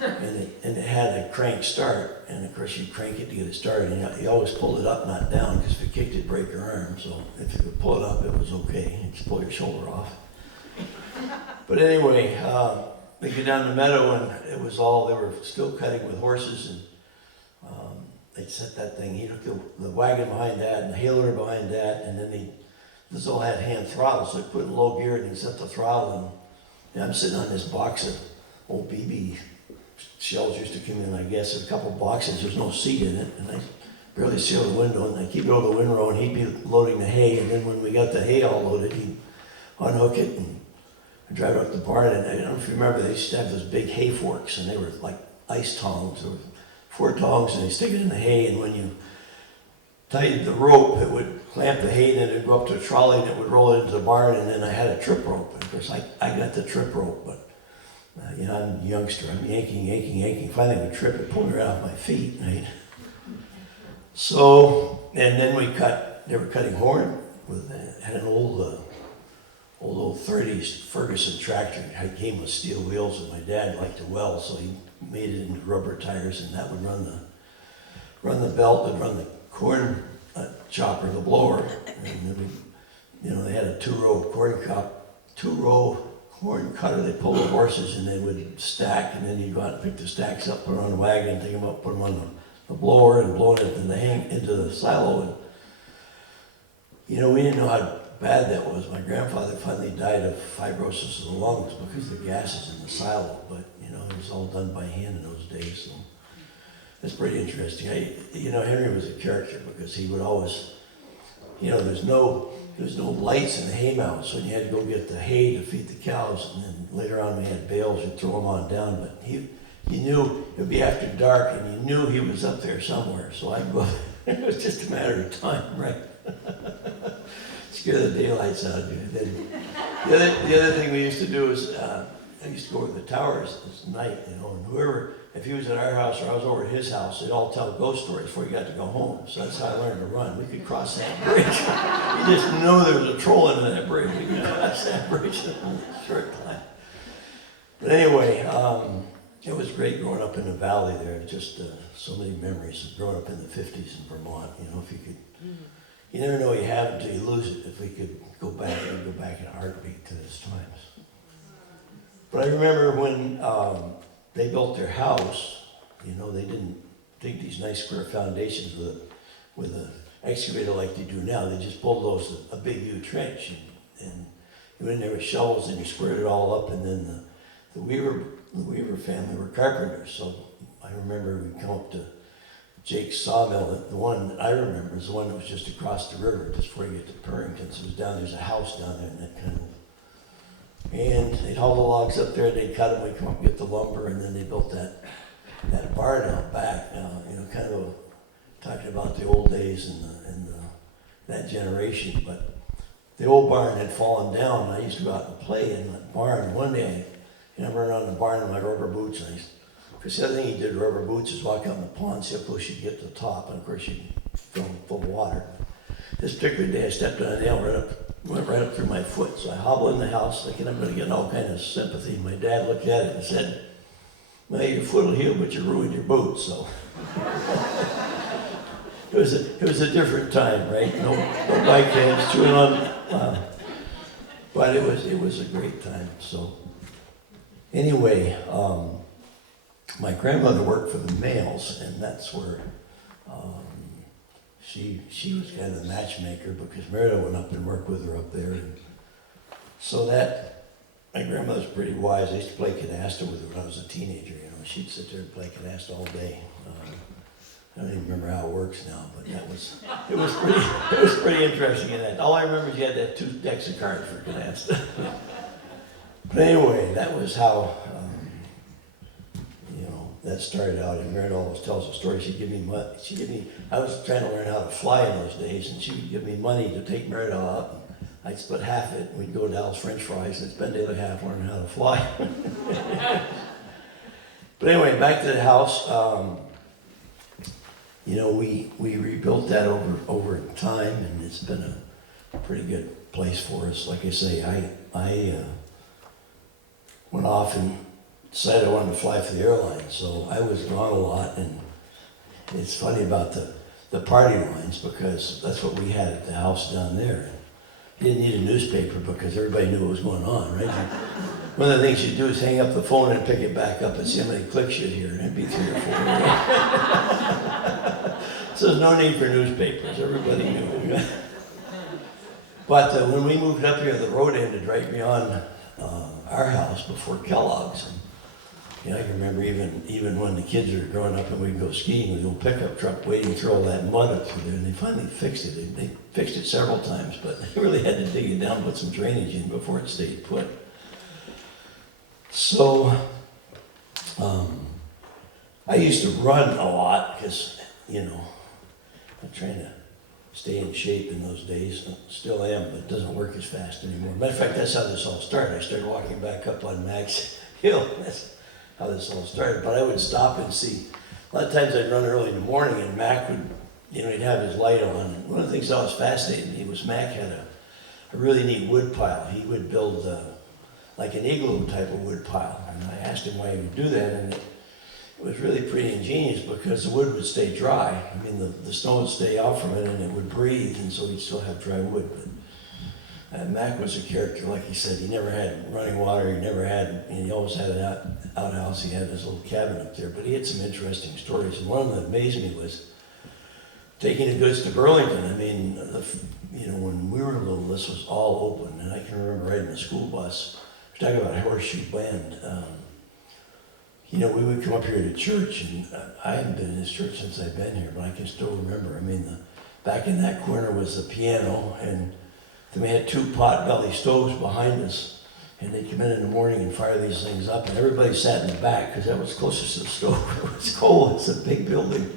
and it had a crank start, and of course you crank it to get it started, and you always pulled it up, not down, because if you kicked it, it'd break your arm, so if you could pull it up, it was okay. You just pull your shoulder off. But anyway, they get down the meadow, and they were still cutting with horses, and they'd set that thing, he took the wagon behind that, and the hay loader behind that, and then this all had hand throttle, so I put in low gear and he set the throttle, and I'm sitting on this box of old BB shells used to come in, I guess, a couple boxes, there's no seat in it, and I barely seal the window, and I keep it over the windrow, and he'd be loading the hay, and then when we got the hay all loaded, he'd unhook it and drive it up the barn, and I don't know if you remember, they used to have those big hay forks, and they were like ice tongs. There were 4 tongs, and they stick it in the hay, and when you tied the rope, it would clamp the hay, and then it'd go up to a trolley, and it would roll it into the barn, and then I had a trip rope. And of course, I got the trip rope, but you know, I'm a youngster, I'm yanking. Finally, I would trip it, pull me right off my feet, right? So, and then they were cutting horn had an old 30s Ferguson tractor. It came with steel wheels, and my dad liked to weld, so he made it into rubber tires, and that would run the belt, and run the corn chopper, the blower, and then they had a two-row corn cutter. They pulled the horses, and they would stack, and then you'd go out and pick the stacks up, put them on the wagon, take them up, put them on the blower, and blow it into the silo. And we didn't know how bad that was. My grandfather finally died of fibrosis of the lungs because of the gases in the silo, but it was all done by hand in those days, so that's pretty interesting. Henry was a character because he would always, there's no lights in the hay mound, so you had to go get the hay to feed the cows, and then later on we had bales, you'd throw them on down, but you knew it would be after dark, and you knew he was up there somewhere, so I'd go, it was just a matter of time, right? Scare the daylights out of you. Then the other thing we used to do was, I used to go over the towers this night, and whoever, if he was at our house or I was over at his house, they'd all tell ghost stories before you got to go home. So that's how I learned to run. We could cross that bridge. You just know there was a troll under that bridge. We could cross that bridge in a short time. But anyway, it was great growing up in the valley there. Just so many memories of growing up in the 50s in Vermont. If you could, you never know what you have until you lose it. If we could go back, I'd go back in a heartbeat to those times. But I remember when they built their house, they didn't dig these nice square foundations with an excavator like they do now. They just bulldozed a big U trench, and you went in there with shovels and you squared it all up. And then the Weaver family were carpenters, so I remember we'd come up to Jake's sawmill. The one that I remember is the one that was just across the river, just before you get to Purrington. So it was there's a house down there, and that kind of. And they'd haul the logs up there, they'd cut them, we'd come up and get the lumber, and then they built that barn out back. Kind of talking about the old days and that generation. But the old barn had fallen down, and I used to go out and play in that barn. One day, I ran around the barn in my rubber boots, and because the other thing he did with rubber boots is walk out in the pond, see how close you'd get to the top, and of course you'd fill them full of water. This particular day, I stepped on a nail went right up through my foot. So I hobbled in the house thinking I'm going to get all kind of sympathy. My dad looked at it and said, "Well, your foot will heal, but you ruined your boots." So it was a different time, right? No bike hands chewing on, but it was a great time. So anyway, my grandmother worked for the males, and that's where. She was kind of the matchmaker because Merida went up and worked with her up there. And so my grandmother's pretty wise. I used to play canasta with her when I was a teenager. She'd sit there and play canasta all day. I don't even remember how it works now, but it was pretty interesting in that. All I remember is you had that 2 decks of cards for canasta. But anyway, that was how that started out. And Merida always tells a story. She'd give me I was trying to learn how to fly in those days, and she would give me money to take Merida out. I'd split half it, and we'd go to Dallas French fries, and spend the other half learning how to fly. But anyway, back to the house. We rebuilt that over time, and it's been a pretty good place for us. Like I say, I went off and decided I wanted to fly for the airline, so I was gone a lot. And it's funny about the party lines, because that's what we had at the house down there. You didn't need a newspaper because everybody knew what was going on, right? One of the things you do is hang up the phone and pick it back up and see how many clicks you hear, and it'd be 3 or 4. So there's no need for newspapers, everybody knew. But when we moved up here, the road ended right beyond our house before Kellogg's. Yeah, I can remember even when the kids were growing up and we'd go skiing with the old pickup truck wading through all that mud up through there, and they finally fixed it. They fixed it several times, but they really had to dig it down, put some drainage in before it stayed put. So, I used to run a lot because, you know, I'm trying to stay in shape in those days. Still am, but it doesn't work as fast anymore. Matter of fact, that's how this all started. I started walking back up on Max Hill. That's how this all started. But I would stop and see. A lot of times I'd run early in the morning, and Mac would, you know, he'd have his light on. And one of the things that was fascinating me was Mac had a really neat wood pile. He would build like an igloo type of wood pile. And I asked him why he would do that, and it was really pretty ingenious because the wood would stay dry. I mean, the snow would stay out from it and it would breathe, and so he'd still have dry wood. But Mac was a character, like he said. He never had running water. He never had, and he always had an outhouse. He had his little cabin up there. But he had some interesting stories. And one of them that amazed me was taking the goods to Burlington. I mean, you know, when we were little, this was all open. And I can remember riding the school bus. We're talking about Horseshoe Bend. You know, we would come up here to church, and I haven't been in this church since I've been here, but I can still remember. I mean, back in that corner was the piano, and then we had 2 pot-belly stoves behind us, and they'd come in the morning and fire these things up, and everybody sat in the back because that was closest to the stove. It was cold. It's a big building.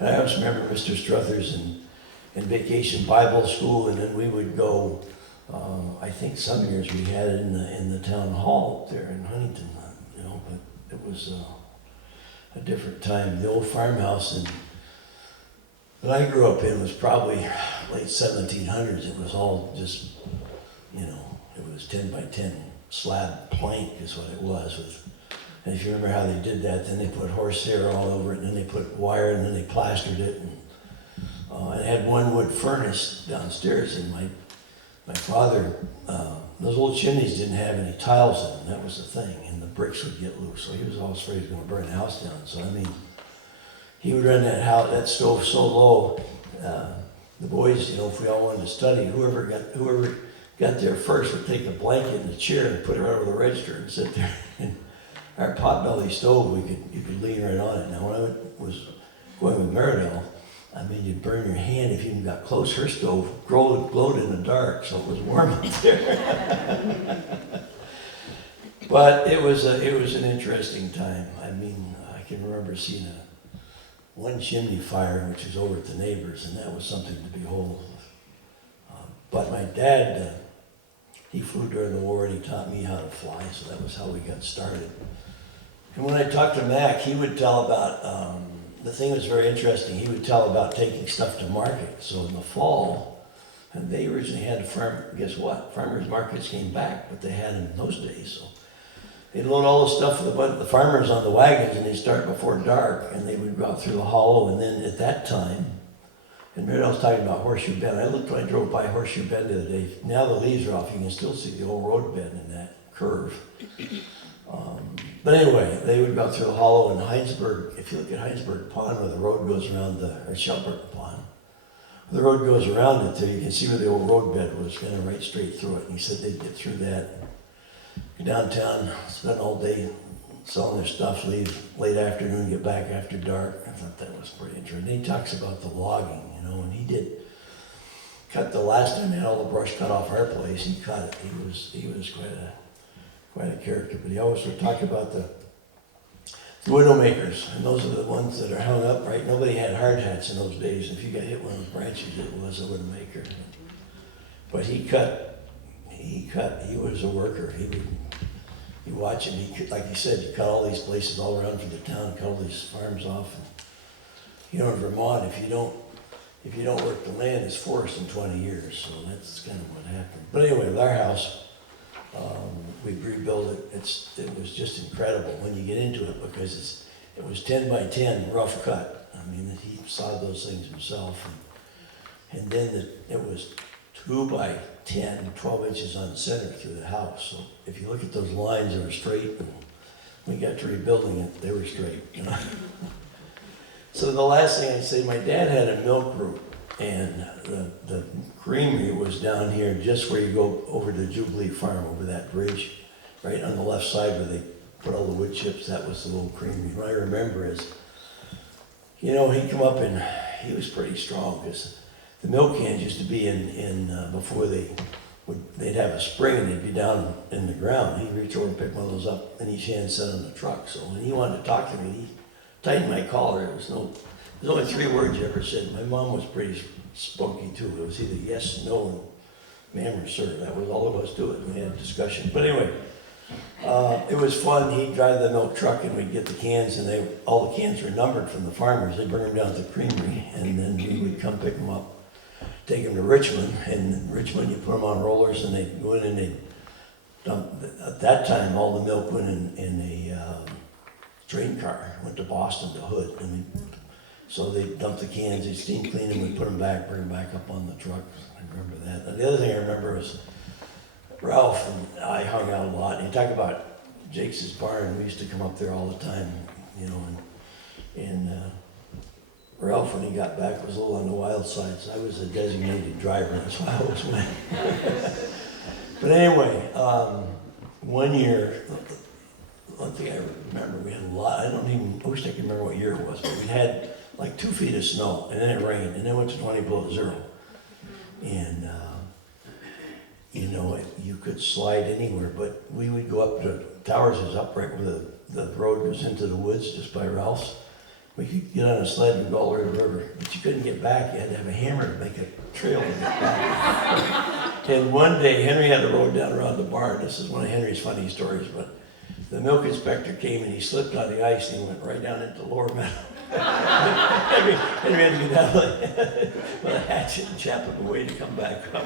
And I always remember Mr. Struthers and Vacation Bible School, and then we would go. I think some years we had it in the town hall there in Huntington. You know, but it was a different time. The old farmhouse that I grew up in was probably late 1700s. It was all just, you know, it was 10 by 10 slab plank is what it was. And if you remember how they did that, then they put horsehair all over it, and then they put wire, and then they plastered it. And it had one wood furnace downstairs, and my father, those old chimneys didn't have any tiles in them. That was the thing, and the bricks would get loose. So he was always afraid he was going to burn the house down. So I mean, he would run that stove so low. The boys, you know, if we all wanted to study, whoever got there first would take a blanket and a chair and put it right over the register and sit there. And our potbelly stove, you could lean right on it. Now when I was going with Meridell, I mean, you'd burn your hand if you even got close. Her stove glowed in the dark, so it was warm up there. But it was an interesting time. I mean, I can remember seeing one chimney fire, which was over at the neighbors, and that was something to behold. But my dad, he flew during the war, and he taught me how to fly, so that was how we got started. And when I talked to Mac, he would tell about, the thing that was very interesting, he would tell about taking stuff to market. So in the fall, and they originally had a farm, guess what? Farmers markets came back, but they had them in those days. So they'd load all the stuff for the farmers on the wagons, and they'd start before dark, and they would go out through the hollow. And then at that time, and Meredith was talking about Horseshoe Bend. I looked when I drove by Horseshoe Bend the other day. Now the leaves are off. You can still see the old road bed in that curve. But anyway, they would go through the hollow in Heinsberg. If you look at Heinsberg Pond, where the road goes around or Shelburne Pond, the road goes around it there. You can see where the old road bed was, kind of right straight through it. And he said they'd get through that, go downtown, spend all day selling their stuff, leave late afternoon, get back after dark. I thought that was pretty interesting. He talks about the logging, you know, and he did cut the last time he had all the brush cut off our place. He cut it. He was quite a character. But he always would talk about the widowmakers, and those are the ones that are hung up, right? Nobody had hard hats in those days. If you got hit one of those branches, it was a widowmaker. But he was a worker. You watch him, like you said, you cut all these places all around for the town, cut all these farms off. And, you know, in Vermont, if you don't work the land, it's forced in 20 years. So that's kind of what happened. But anyway, with our house, we rebuilt it. It was just incredible when you get into it because it was 10 by 10 rough cut. I mean, he sawed those things himself. And then it was 2 by 10, 12 inches on center through the house. So if you look at those lines, they were straight. And when we got to rebuilding it, they were straight. You know? So the last thing I'd say, my dad had a milk route, and the creamery was down here just where you go over to Jubilee Farm, over that bridge, right on the left side where they put all the wood chips, that was the little creamery. What I remember is, you know, he'd come up and he was pretty strong, because the milk cans used to be before they'd have a spring and they'd be down in the ground. He'd reach over and pick one of those up in each hand and set on the truck. So when he wanted to talk to me, he tightened my collar. There's only 3 words you ever said. My mom was pretty spunky too. It was either yes, no, and ma'am or sir. That was all of us to it. We had a discussion. But anyway, it was fun. He'd drive the milk truck and we'd get the cans, and all the cans were numbered from the farmers. They'd bring them down to the creamery, and then we would come pick them up, take them to Richmond. And in Richmond, you put them on rollers and they'd go in and they'd dump. At that time, all the milk went in a train car, went to Boston to Hood. So they dumped the cans, they steam clean them, we put them back, bring them back up on the truck. I remember that. And the other thing I remember was Ralph and I hung out a lot. And you talk about Jake's barn, we used to come up there all the time, you know, and Ralph, when he got back, was a little on the wild side, so I was a designated driver, that's why I always went. But anyway, one year, one thing I remember, we had a lot, I wish I could remember what year it was, but we had like 2 feet of snow, and then it rained, and then it went to 20 below zero. And, you know, you could slide anywhere, but we would go up to Towers is up right where the road goes into the woods, just by Ralph's. We could get on a sled and go all the way to the river, but you couldn't get back. You had to have a hammer to make a trail to get back. And one day, Henry had a road down around the barn. This is one of Henry's funny stories, but the milk inspector came and he slipped on the ice and he went right down into the lower meadow. Henry had to get out with a hatchet and chop him away to come back up.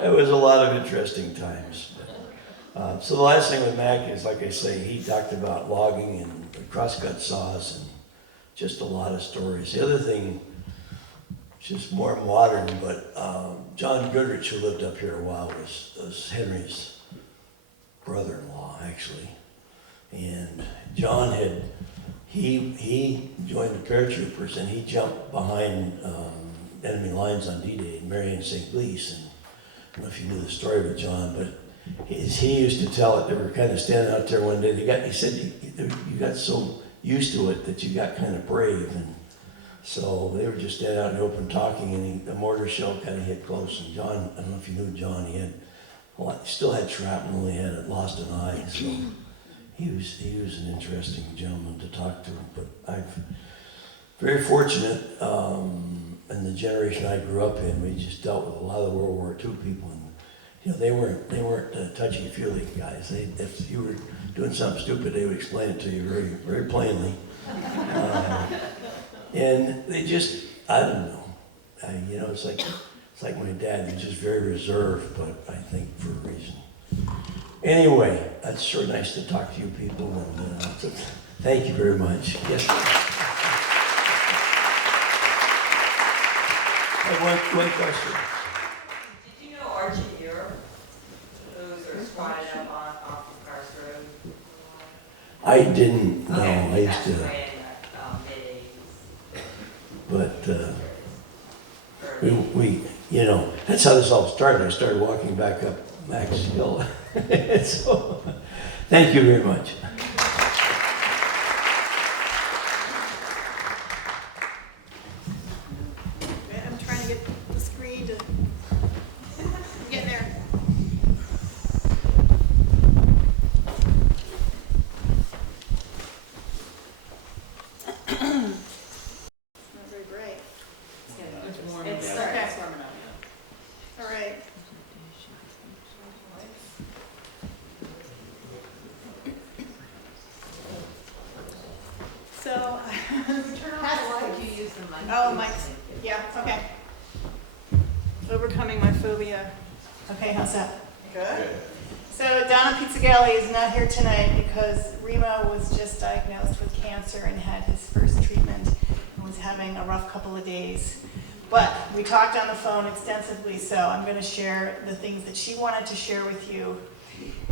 It was a lot of interesting times. So the last thing with Mac is, like I say, he talked about logging and crosscut saws and just a lot of stories. The other thing, just more modern, but John Goodrich, who lived up here a while, was Henry's brother-in-law, actually. And John he joined the paratroopers, and he jumped behind enemy lines on D-Day in Marion, St. Louis. And I don't know if you knew the story with John, but he used to tell it. They were kind of standing out there one day. He said you got so used to it that you got kind of brave, and so they were just standing out in the open talking, and the mortar shell kind of hit close. And John, I don't know if you knew John, he still had shrapnel. He had lost an eye, so he was an interesting gentleman to talk to. But I'm very fortunate. In the generation I grew up in, we just dealt with a lot of the World War II people, and you know, they weren't touchy-feely guys. If you were doing something stupid, they would explain it to you very, very plainly. And they just, I don't know. You know, it's like my dad. He's just very reserved, but I think for a reason. Anyway, it's sure nice to talk to you people, and so thank you very much. Yes. I have one question. Did you know Archie here? Those are squatted up off of Cars Road? I didn't know. Okay, I used passed to, away in the mid-80s. but we, you know, that's how this all started. I started walking back up Max Hill. So, thank you very much. I'm trying to get the screen to get there. Not very bright. It's warm. It's It's okay. warm enough. All right. So, Turn off the light. Could you use the mic? Oh, please? mics. Thank you. yeah, okay. Overcoming my phobia. Okay, how's that? Good. So Donna Pizzagalli is not here tonight because Remo was just diagnosed with cancer and had his first treatment and was having a rough couple of days. But we talked on the phone extensively, so I'm going to share the things that she wanted to share with you.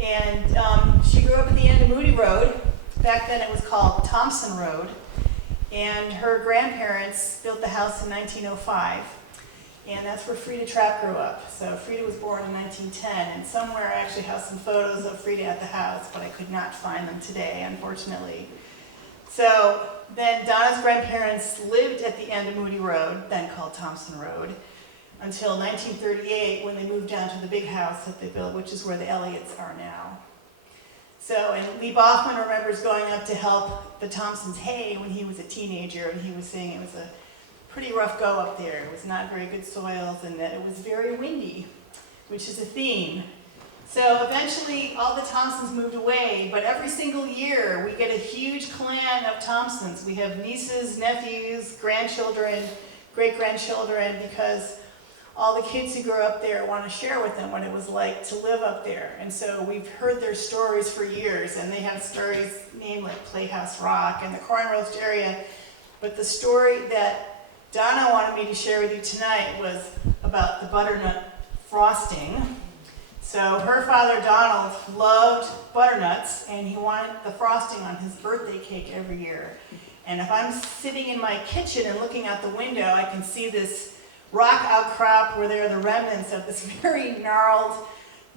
And she grew up at the end of Moody Road. Back then it was called Thompson Road. And her grandparents built the house in 1905. And that's where Frida Trapp grew up. So Frida was born in 1910, and somewhere I actually have some photos of Frida at the house, but I could not find them today, unfortunately. So then Donna's grandparents lived at the end of Moody Road, then called Thompson Road, until 1938 when they moved down to the big house that they built, which is where the Elliots are now. So, and Lee Baughman remembers going up to help the Thompsons hay when he was a teenager, and he was saying it was a pretty rough go up there. It was not very good soils, and that it was very windy, which is a theme. So eventually all the Thompsons moved away, but every single year we get a huge clan of Thompsons. We have nieces, nephews, grandchildren, great-grandchildren, because all the kids who grew up there want to share with them what it was like to live up there. And so we've heard their stories for years, and they have stories named like Playhouse Rock and the Corn Roast area. But the story that Donna wanted me to share with you tonight was about the butternut frosting. So her father, Donald, loved butternuts, and he wanted the frosting on his birthday cake every year. And if I'm sitting in my kitchen and looking out the window, I can see this rock outcrop where there are the remnants of this very gnarled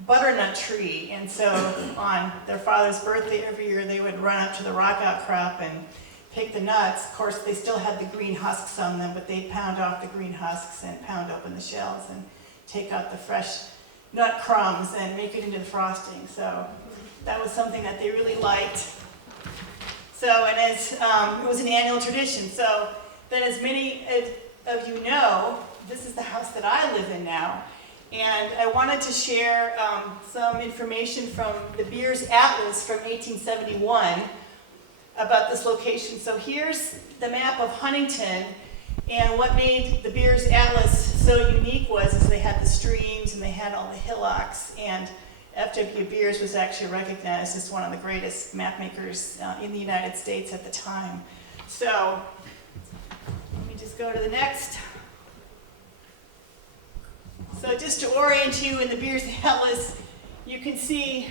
butternut tree. And so on their father's birthday every year, they would run up to the rock outcrop and pick the nuts. Of course, they still had the green husks on them, but they'd pound off the green husks and pound open the shells and take out the fresh nut crumbs and make it into the frosting. So that was something that they really liked. So, and as it was an annual tradition. So then, as many of you know, this is the house that I live in now. And I wanted to share some information from the Beers Atlas from 1871 about this location. So here's the map of Huntington, and what made the Beers Atlas so unique was they had the streams and they had all the hillocks, and F.W. Beers was actually recognized as one of the greatest map makers in the United States at the time. So let me just go to the next. So just to orient you in the Beers Atlas, you can see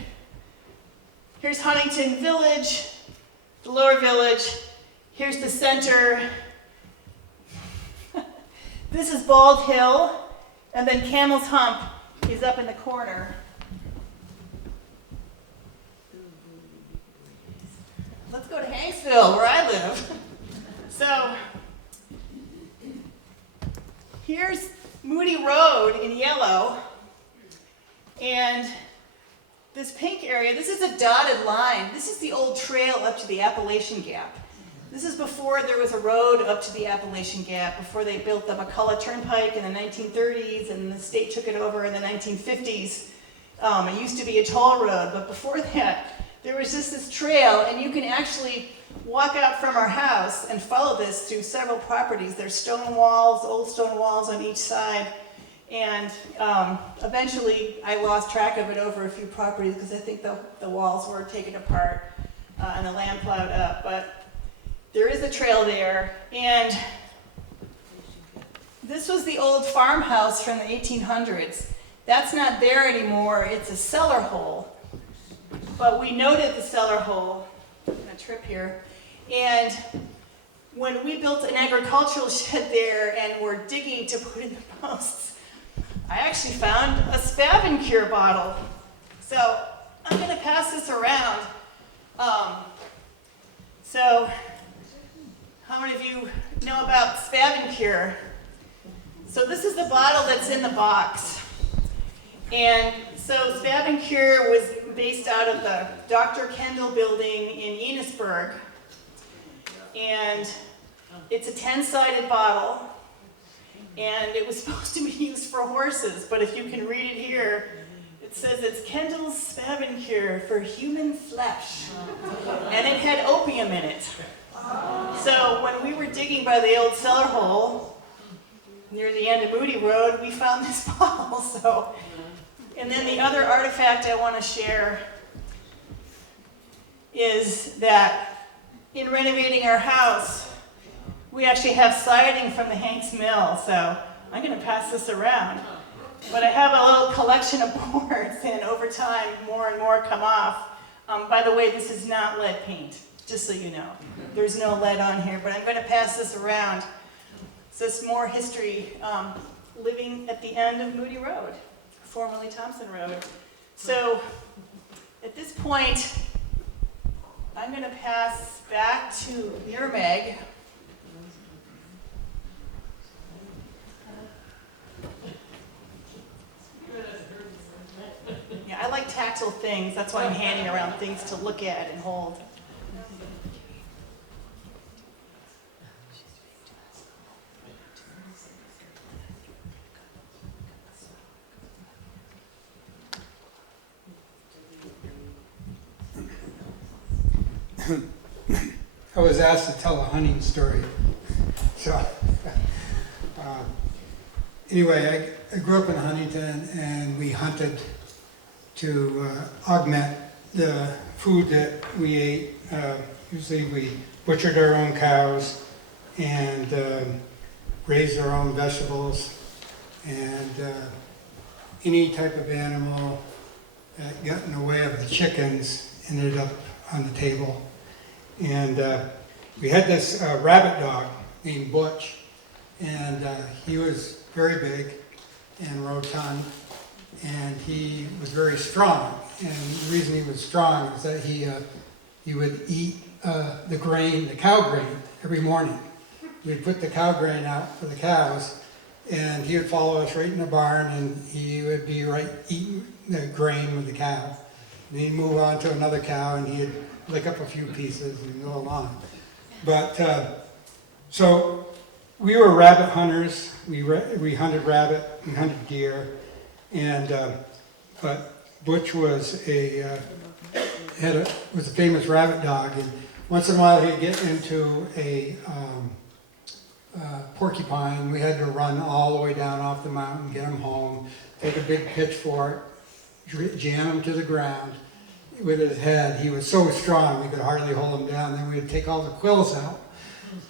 here's Huntington Village, the lower village, here's the center. This is Bald Hill, and then Camel's Hump is up in the corner. Let's go to Hanksville, where I live. So here's Moody Road in yellow, and this pink area, this is a dotted line. This is the old trail up to the Appalachian Gap. This is before there was a road up to the Appalachian Gap, before they built the McCullough Turnpike in the 1930s, and the state took it over in the 1950s. It used to be a toll road, but before that, there was just this trail, and you can actually walk out from our house and follow this through several properties. There's stone walls, old stone walls on each side, and eventually I lost track of it over a few properties because I think the walls were taken apart and the land plowed up. But there is a trail there, and this was the old farmhouse from the 1800s. That's not there anymore. It's a cellar hole. But we noted the cellar hole on a trip here. And when we built an agricultural shed there and were digging to put in the posts, I actually found a Spavencure bottle. So I'm going to pass this around. So how many of you know about Spavencure? So this is the bottle that's in the box. And so Spavencure was based out of the Dr. Kendall building in Enosburg. And it's a 10-sided bottle. And it was supposed to be used for horses, but if you can read it here, it says it's Kendall's Spavencure for human flesh. And it had opium in it. So when we were digging by the old cellar hole near the end of Moody Road, we found this bottle. So, and then the other artifact I want to share is that in renovating our house, we actually have siding from the Hanks Mill. So I'm going to pass this around. But I have a little collection of boards, and over time, more and more come off. By the way, this is not lead paint, just so you know. There's no lead on here, but I'm going to pass this around. So it's more history living at the end of Moody Road, formerly Thompson Road. So at this point, I'm going to pass back to Meg. Yeah, I like tactile things. That's why I'm handing around things to look at and hold. I was asked to tell a hunting story. So, anyway, I grew up in Huntington, and we hunted to augment the food that we ate. Usually we butchered our own cows and raised our own vegetables, and any type of animal that got in the way of the chickens ended up on the table. And we had this rabbit dog named Butch, and he was very big and rotund, and he was very strong. And the reason he was strong is that he would eat the grain, the cow grain, every morning. We'd put the cow grain out for the cows, and he would follow us right in the barn, and he would be right eating the grain with the cow. And he'd move on to another cow, and he'd lick up a few pieces and go along. But so we were rabbit hunters. We hunted rabbit, we hunted deer, and but Butch was a famous rabbit dog, and once in a while he'd get into a porcupine. We had to run all the way down off the mountain, get him home, take a big pitchfork, jam him to the ground with his head. He was so strong we could hardly hold him down. Then we'd take all the quills out,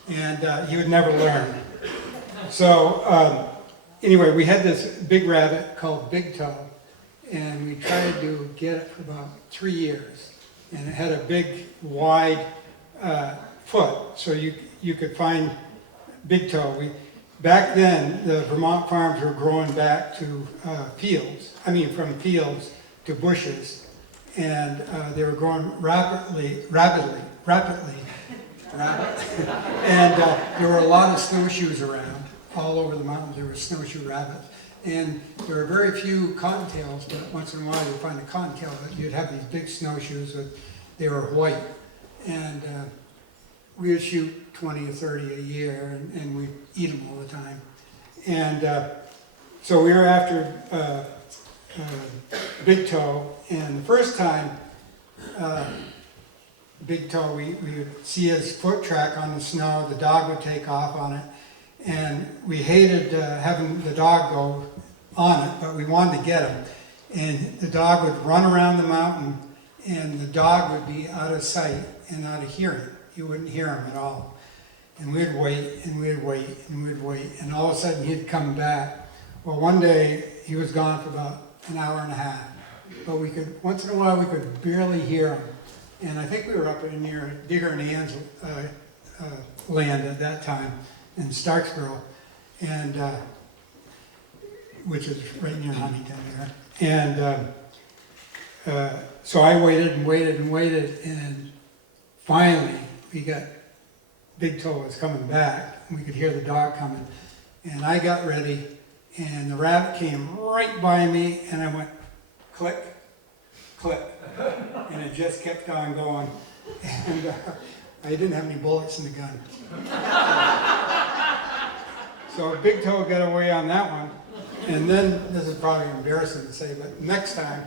and he would never learn. So anyway, we had this big rabbit called Big Toe, and we tried to get it for about 3 years. And it had a big, wide foot, so you could find Big Toe. Back then, the Vermont farms were growing back to from fields to bushes, and they were growing rapidly, and there were a lot of snowshoes around. All over the mountains there were snowshoe rabbits, and there were very few cottontails, but once in a while you'd find a cottontail. You'd have these big snowshoes they were white, and we would shoot 20 or 30 a year, and we'd eat them all the time. And so we were after Big Toe, and the first time Big Toe, we would see his foot track on the snow. The dog would take off on it, and we hated having the dog go on it, but we wanted to get him. And the dog would run around the mountain, and the dog would be out of sight and out of hearing. You wouldn't hear him at all. And we'd wait, and we'd wait, and we'd wait, and all of a sudden he'd come back. Well, one day he was gone for about an hour and a half, but once in a while we could barely hear him. And I think we were up near Digger and Ann's land at that time in Starksboro, and which is right near Huntington there. And so I waited and waited and waited, and finally we got Big Toe was coming back, and we could hear the dog coming. And I got ready, and the rabbit came right by me, and I went click, click, and it just kept on going. And I didn't have any bullets in the gun. So Big Toe got away on that one. And then, this is probably embarrassing to say, but next time,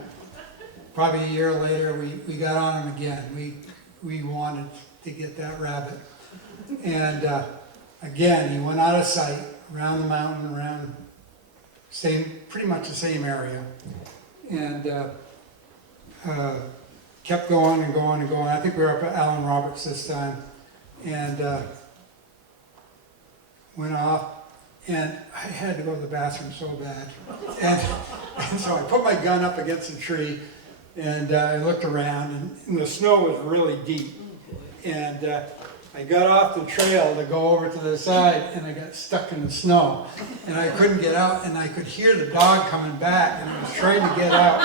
probably a year later, we got on him again. We wanted to get that rabbit. And again, he went out of sight, around the mountain, around pretty much the same area. And kept going and going and going. I think we were up at Alan Roberts this time. And went off. And I had to go to the bathroom so bad. And so I put my gun up against the tree, and I looked around, and the snow was really deep. And I got off the trail to go over to the side and I got stuck in the snow. And I couldn't get out and I could hear the dog coming back and I was trying to get out.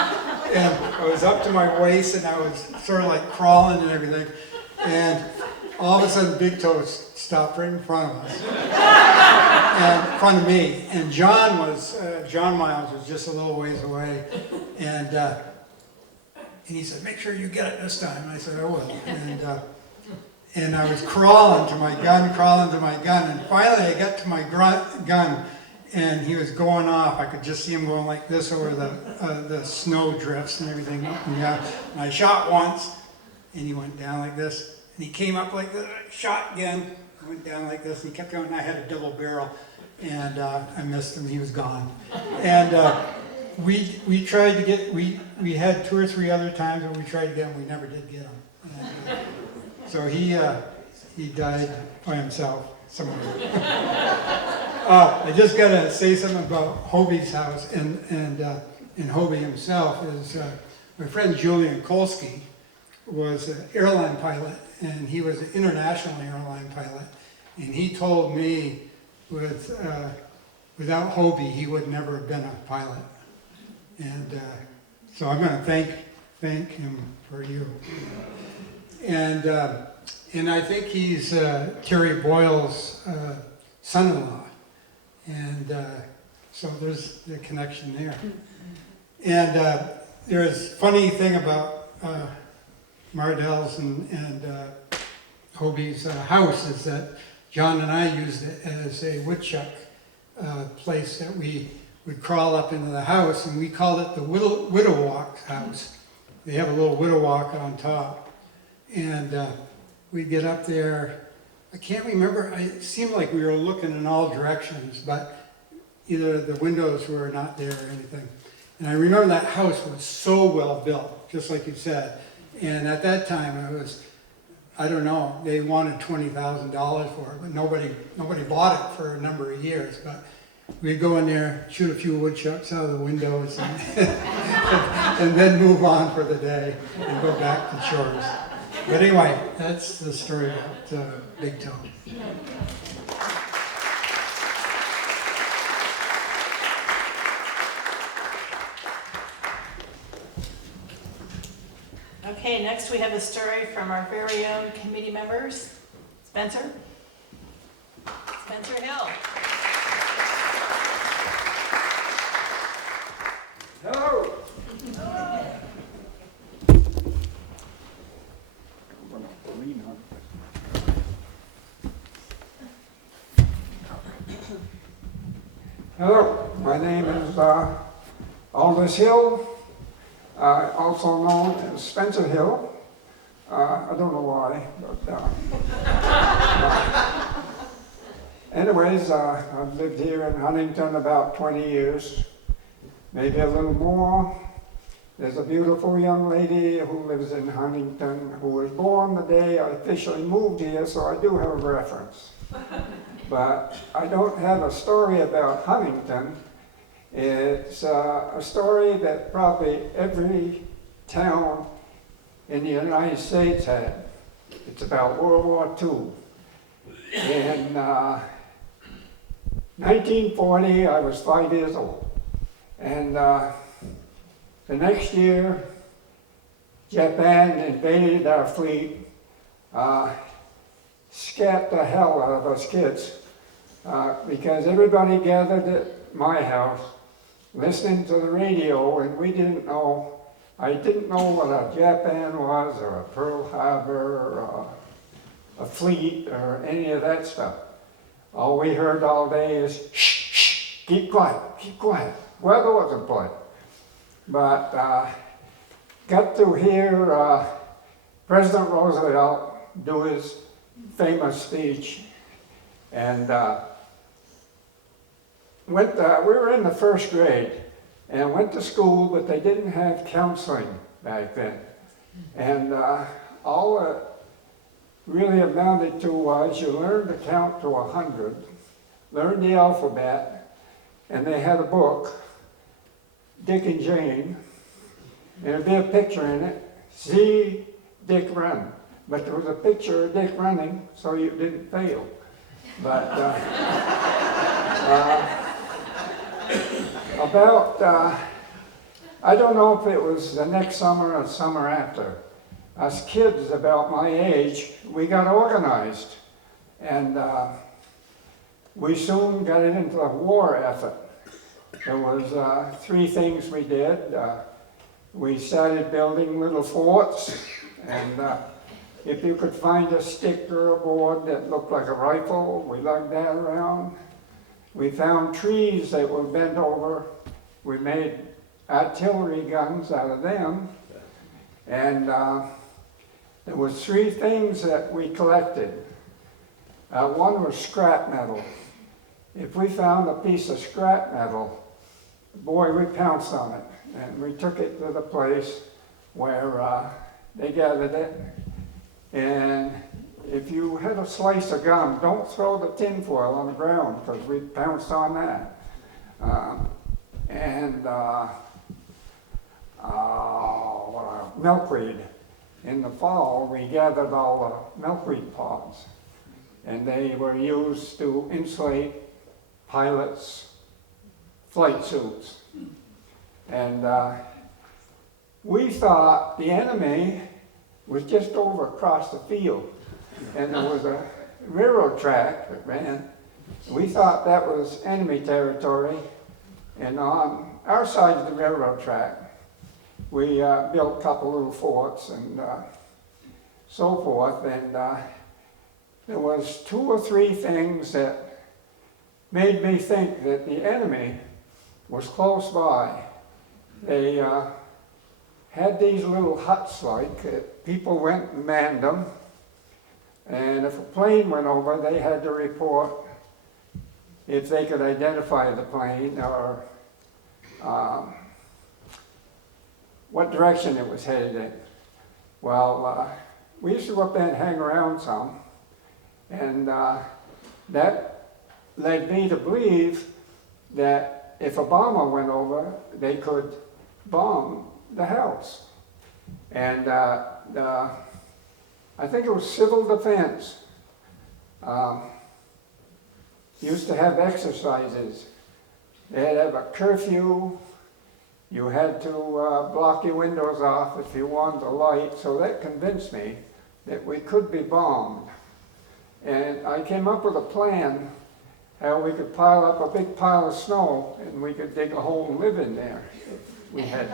And I was up to my waist and I was sort of like crawling and everything. And all of a sudden Big Toe stopped right in front of us. And in front of me. And John Miles was just a little ways away. And he said, make sure you get it this time. And I said, I will. And I was crawling to my gun. And finally I got to my gun and he was going off. I could just see him going like this over the snow drifts and everything. And I shot once and he went down like this. And he came up like this, shot again, went down like this. And he kept going. And I had a double barrel and I missed him. He was gone. And we tried to get, we had 2 or 3 other times when we tried to get him. We never did get him. And, so he died by himself somewhere. I just got to say something about Hobie's house, and Hobie himself is my friend Julian Kolsky was an airline pilot, and he was an international airline pilot, and he told me without Hobie he would never have been a pilot, and so I'm going to thank him for you. And I think he's Terry Boyle's son-in-law, and so there's the connection there. And there's a funny thing about Mardell's and Hobie's house is that John and I used it as a woodchuck place that we would crawl up into the house, and we called it the Widowwalk house. They have a little Widowwalk on top. And we'd get up there, I can't remember, it seemed like we were looking in all directions, but either the windows were not there or anything. And I remember that house was so well built, just like you said. And at that time it was, I don't know, they wanted $20,000 for it, but nobody bought it for a number of years. But we'd go in there, shoot a few woodchucks out of the windows, and, and then move on for the day and go back to chores. But anyway, that's the story about Big Toe. Okay, next we have a story from our very own committee members. Spencer Hill. Hello. Hello, my name is Aldous Hill, also known as Spencer Hill. I don't know why, but anyways, I've lived here in Huntington about 20 years, maybe a little more. There's a beautiful young lady who lives in Huntington who was born the day I officially moved here, so I do have a reference. But I don't have a story about Huntington. It's a story that probably every town in the United States had. It's about World War II. In 1940, I was 5 years old. And the next year, Japan invaded our fleet, scared the hell out of us kids, because everybody gathered at my house listening to the radio, and I didn't know what a Japan was, or a Pearl Harbor, or a fleet, or any of that stuff. All we heard all day is, shh, shh, keep quiet, keep quiet. Weather wasn't polite. But got to hear President Roosevelt do his famous speech, and we were in the first grade and went to school, but they didn't have counseling back then. And all it really amounted to was you learned to count to 100, learned the alphabet, and they had a book, Dick and Jane, and there'd be a picture in it, see Dick run. but there was a picture of Dick running, so you didn't fail. But I don't know if it was the next summer or the summer after, us kids about my age, we got organized. And we soon got into a war effort. There was 3 things we did. We started building little forts, and if you could find a stick or a board that looked like a rifle, we lugged that around. We found trees that were bent over. We made artillery guns out of them. And there was 3 things that we collected. One was scrap metal. If we found a piece of scrap metal, boy, we pounced on it. And we took it to the place where they gathered it. And if you had a slice of gum, don't throw the tinfoil on the ground, because we pounced on that. Milkweed. In the fall, we gathered all the milkweed pods, and they were used to insulate pilots' flight suits. And we thought the enemy was just over across the field, and there was a railroad track that ran. We thought that was enemy territory, and on our side of the railroad track, we built a couple little forts and so forth, and there was 2 or 3 things that made me think that the enemy was close by. They had these little huts like, people went and manned them, and if a plane went over, they had to report if they could identify the plane or what direction it was headed in. Well, we used to go up there and hang around some, and that led me to believe that if a bomber went over, they could bomb the house. And I think it was civil defense. Used to have exercises. They had to have a curfew. You had to block your windows off if you wanted a light, so that convinced me that we could be bombed. And I came up with a plan how we could pile up a big pile of snow and we could dig a hole and live in there if we had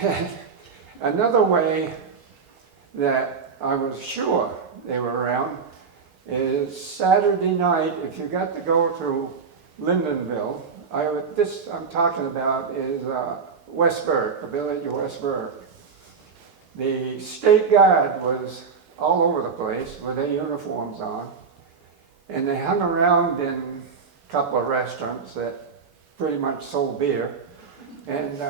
to. Another way that I was sure they were around is Saturday night, if you got to go to Lindenville. This I'm talking about is West Burke, a village of West Burke. The state guard was all over the place with their uniforms on, and they hung around in a couple of restaurants that pretty much sold beer. And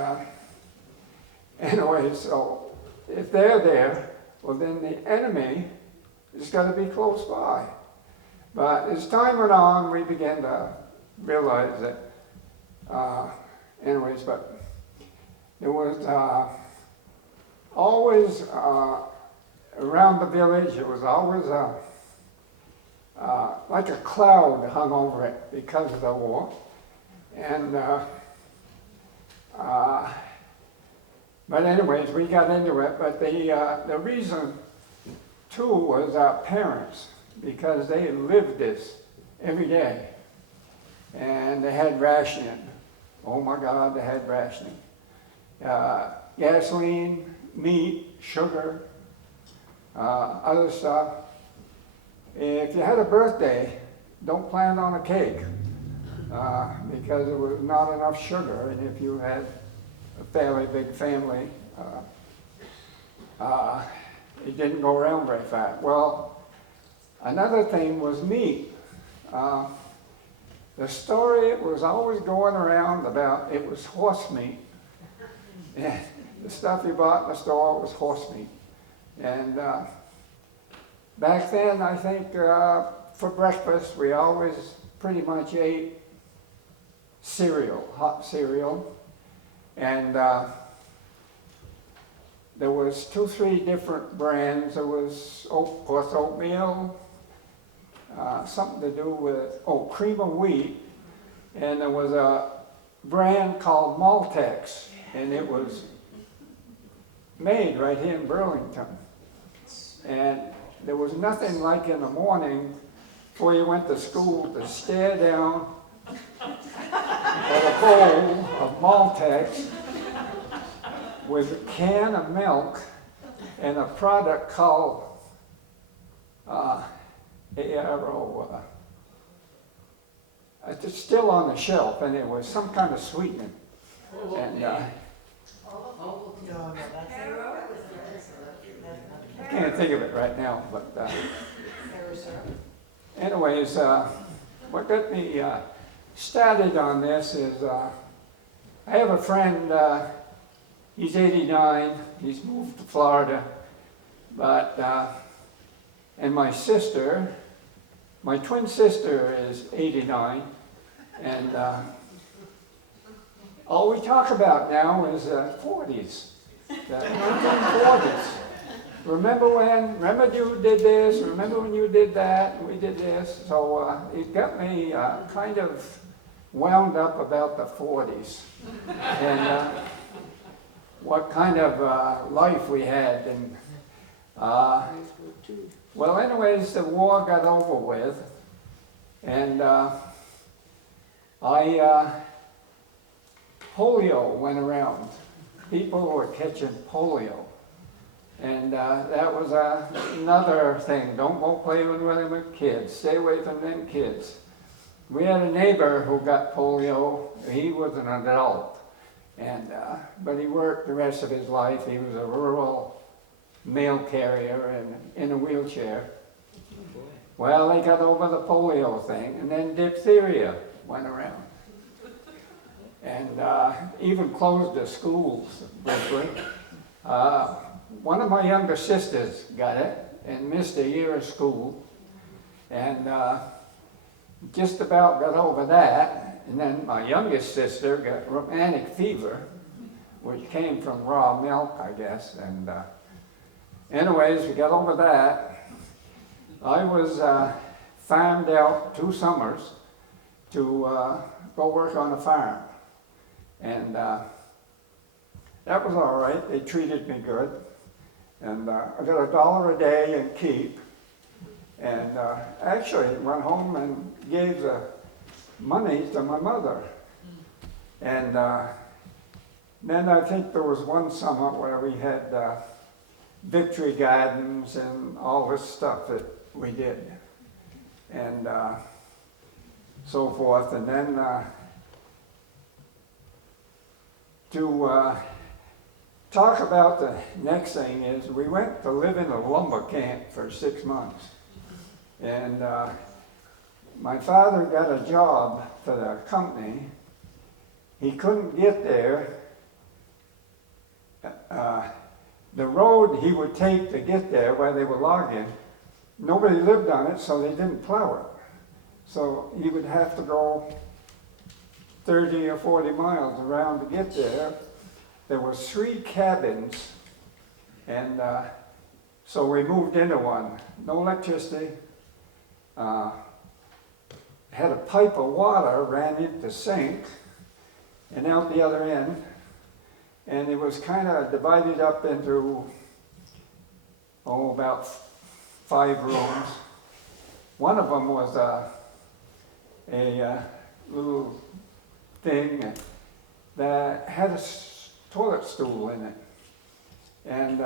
anyway, so if they're there, well then the enemy is going to be close by. But as time went on, we began to realize that anyways, but there was always around the village, it was always like a cloud hung over it because of the war. And but anyways, we got into it. But the reason too was our parents, because they lived this every day, and they had rationing. Oh my God, they had rationing. Gasoline, meat, sugar, other stuff. If you had a birthday, don't plan on a cake because there was not enough sugar, and if you had a fairly big family, it didn't go around very fast. Well, another thing was meat. The story was always going around about it was horse meat. And the stuff you bought in the store was horse meat. And back then, I think for breakfast, we always pretty much ate cereal, hot cereal. And there was 2-3 different brands. There was, of course, oatmeal, something to do with, cream of wheat. And there was a brand called Maltex, and it was made right here in Burlington. And there was nothing like in the morning before you went to school to stare down at a bowl of Maltex with a can of milk and a product called ARO. It's still on the shelf, and it was some kind of sweetener. And I can't think of it right now, but anyways, what got me started on this is I have a friend, he's 89, he's moved to Florida, but, and my sister, my twin sister is 89, and all we talk about now is 40s, the 1940s. Remember you did this, remember when you did that, and we did this. So it got me kind of wound up about the 40s and what kind of life we had. And well, anyways, the war got over with, and polio went around. People were catching polio. And that was another thing. Don't go playing with them with kids. Stay away from them kids. We had a neighbor who got polio. He was an adult, and but he worked the rest of his life. He was a rural mail carrier and in a wheelchair. Well, they got over the polio thing, and then diphtheria went around, and even closed the schools briefly. One of my younger sisters got it and missed a year of school, and just about got over that. And then my youngest sister got rheumatic fever, which came from raw milk, I guess. And anyways, we got over that. I was farmed out 2 summers to go work on a farm, and that was all right. They treated me good. And I got $1 a day in keep, and actually went home and gave the money to my mother. And then I think there was one summer where we had victory gardens and all this stuff that we did, and so forth. And then to talk about the next thing is we went to live in a lumber camp for 6 months. And my father got a job for the company. He couldn't get there. The road he would take to get there where they were logging, nobody lived on it, so they didn't plow it. So he would have to go 30 or 40 miles around to get there. There were 3 cabins, and so we moved into one. No electricity. Had a pipe of water ran into the sink and out the other end, and it was kind of divided up into, about 5 rooms. One of them was a little thing that had a toilet stool in it. And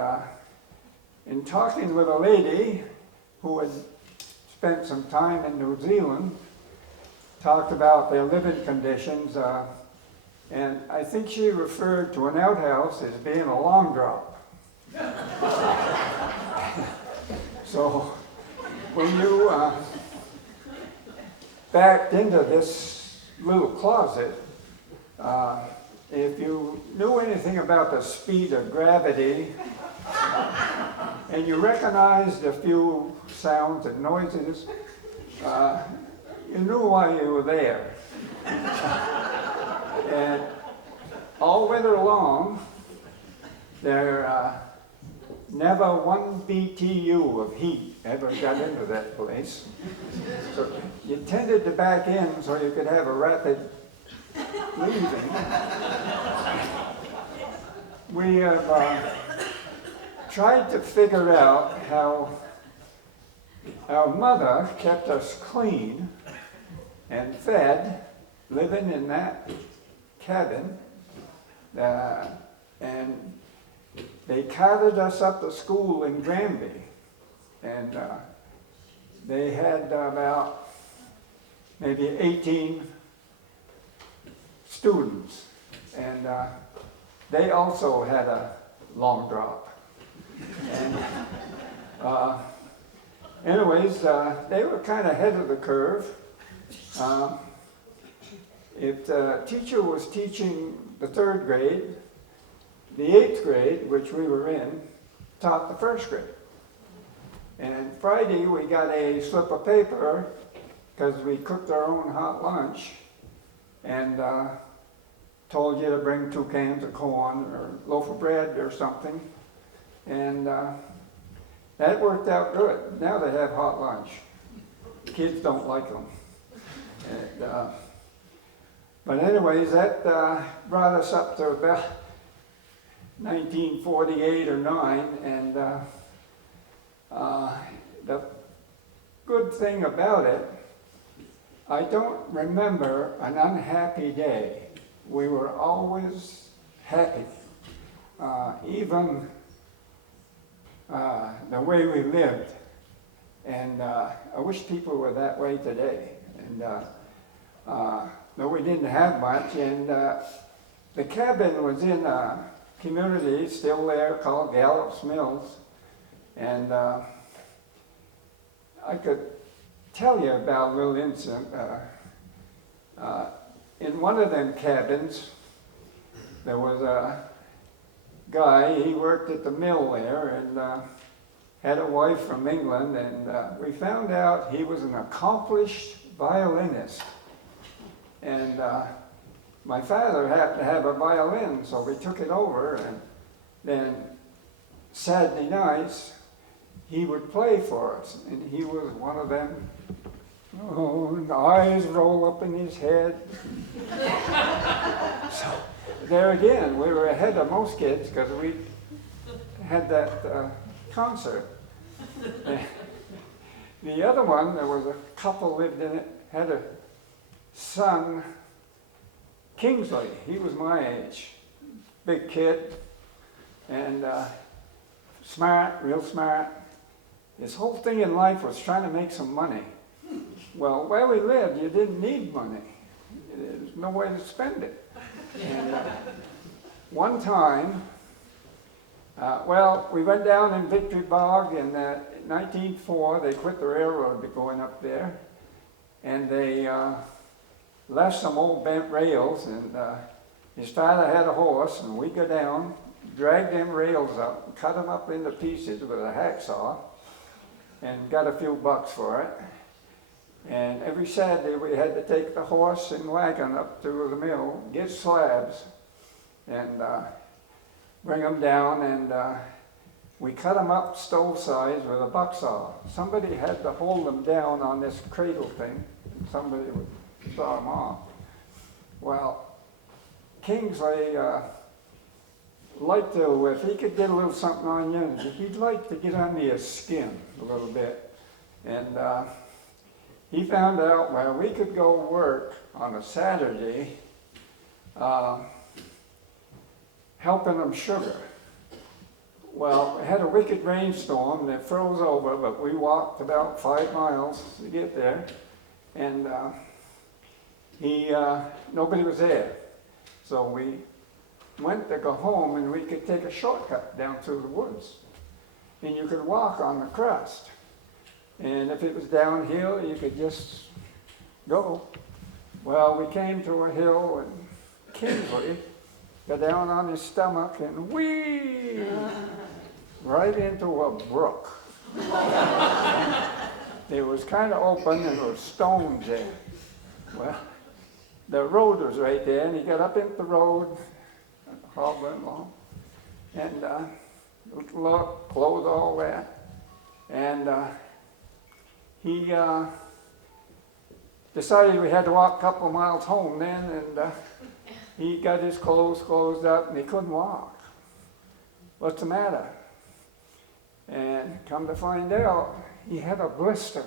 in talking with a lady who had spent some time in New Zealand, talked about their living conditions, and I think she referred to an outhouse as being a long drop. So when you backed into this little closet, if you knew anything about the speed of gravity, and you recognized a few sounds and noises, you knew why you were there. And all winter long, there never one BTU of heat ever got into that place. So you tended to back in so you could have a rapid leaving. We have tried to figure out how our mother kept us clean and fed, living in that cabin, and they carted us up to school in Granby, and they had about maybe 18 students, and they also had a long drop. And anyways, they were kind of ahead of the curve. If the teacher was teaching the 3rd grade, the 8th grade, which we were in, taught the 1st grade. And Friday we got a slip of paper because we cooked our own hot lunch and told you to bring 2 cans of corn or a loaf of bread or something. And that worked out good. Now they have hot lunch. Kids don't like them. And, but anyways, that brought us up to about 1948 or 9, and the good thing about it, I don't remember an unhappy day. We were always happy, even the way we lived, and I wish people were that way today. And though we didn't have much, and the cabin was in a community still there called Gallup's Mills, and I could tell you about a little incident. In one of them cabins, there was a guy, he worked at the mill there, and had a wife from England, and we found out he was an accomplished violinist. And my father happened to have a violin, so we took it over, and then Saturday nights, he would play for us, and he was one of them, and eyes roll up in his head. So there again, we were ahead of most kids because we had that concert. The other one, there was a couple lived in it, had a son, Kingsley. He was my age, big kid, and smart, real smart. His whole thing in life was trying to make some money. Well, where we lived, you didn't need money. There's no way to spend it. And one time, well, we went down in Victory Bog in 1904. They quit the railroad going up there, and they left some old bent rails, and his father had a horse, and we go down, drag them rails up, and cut them up into pieces with a hacksaw, and got a few bucks for it. And every Saturday we had to take the horse and wagon up to the mill, get slabs, and bring them down, and we cut them up stove size with a buck saw. Somebody had to hold them down on this cradle thing, and somebody would saw them off. Well, Kingsley liked to, if he could get a little something on you, he'd like to get under your skin a little bit. And he found out where we could go work on a Saturday helping them sugar. Well, we had a wicked rainstorm that froze over, but we walked about 5 miles to get there, and nobody was there. So we went to go home, and we could take a shortcut down through the woods. And you could walk on the crust. And if it was downhill, you could just go. Well, we came to a hill, and Kingsley got down on his stomach and whee! Right into a brook. It was kind of open, and there were stones there. Well, the road was right there, and he got up into the road, hobbling along, and look, clothes, all that. And he decided we had to walk a couple of miles home then, and he got his clothes closed up and he couldn't walk. What's the matter? And come to find out, he had a blister,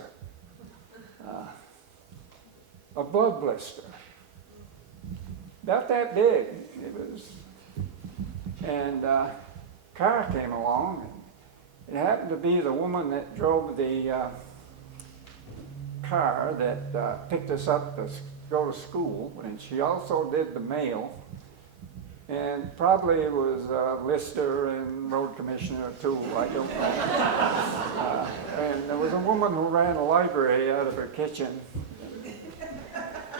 a blood blister. Not that big. It was, and car came along. And it happened to be the woman that drove the car that picked us up to go to school, and she also did the mail. And probably it was Lister and road commissioner too, I don't know. And there was a woman who ran a library out of her kitchen.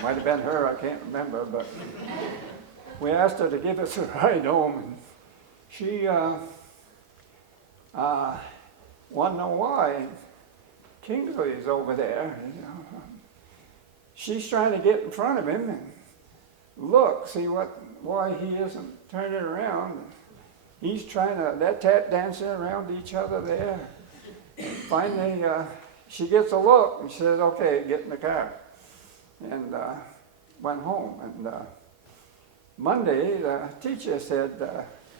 Might have been her, I can't remember, but we asked her to give us a ride home, and she wanted to know why. Kingsley's over there, you know. She's trying to get in front of him and look, see why he isn't turning around. He's trying to, that tap dancing around each other there. Finally, she gets a look and she says, okay, get in the car. And went home. And Monday, the teacher said,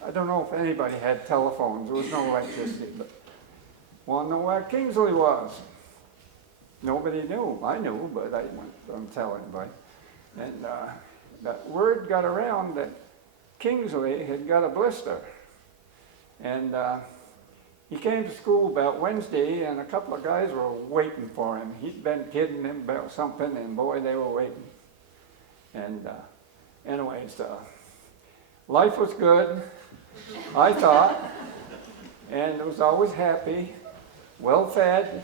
I don't know if anybody had telephones, there was no electricity, but wanted to know where Kingsley was. Nobody knew. I knew, but I didn't tell anybody. And that word got around that Kingsley had got a blister. And he came to school about Wednesday, and a couple of guys were waiting for him. He'd been kidding them about something, and boy, they were waiting. And anyways, life was good, I thought, and was always happy, well fed,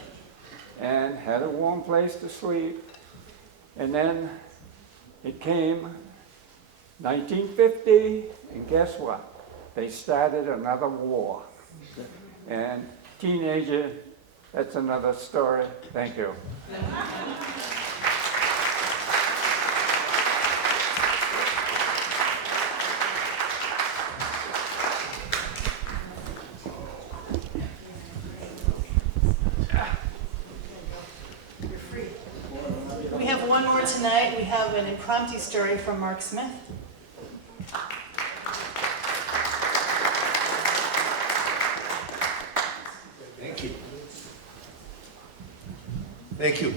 and had a warm place to sleep. And then it came 1950, and guess what? They started another war. And teenager, that's another story. Thank you. We have one more tonight. We have an impromptu story from Mark Smith. Thank you. Thank you.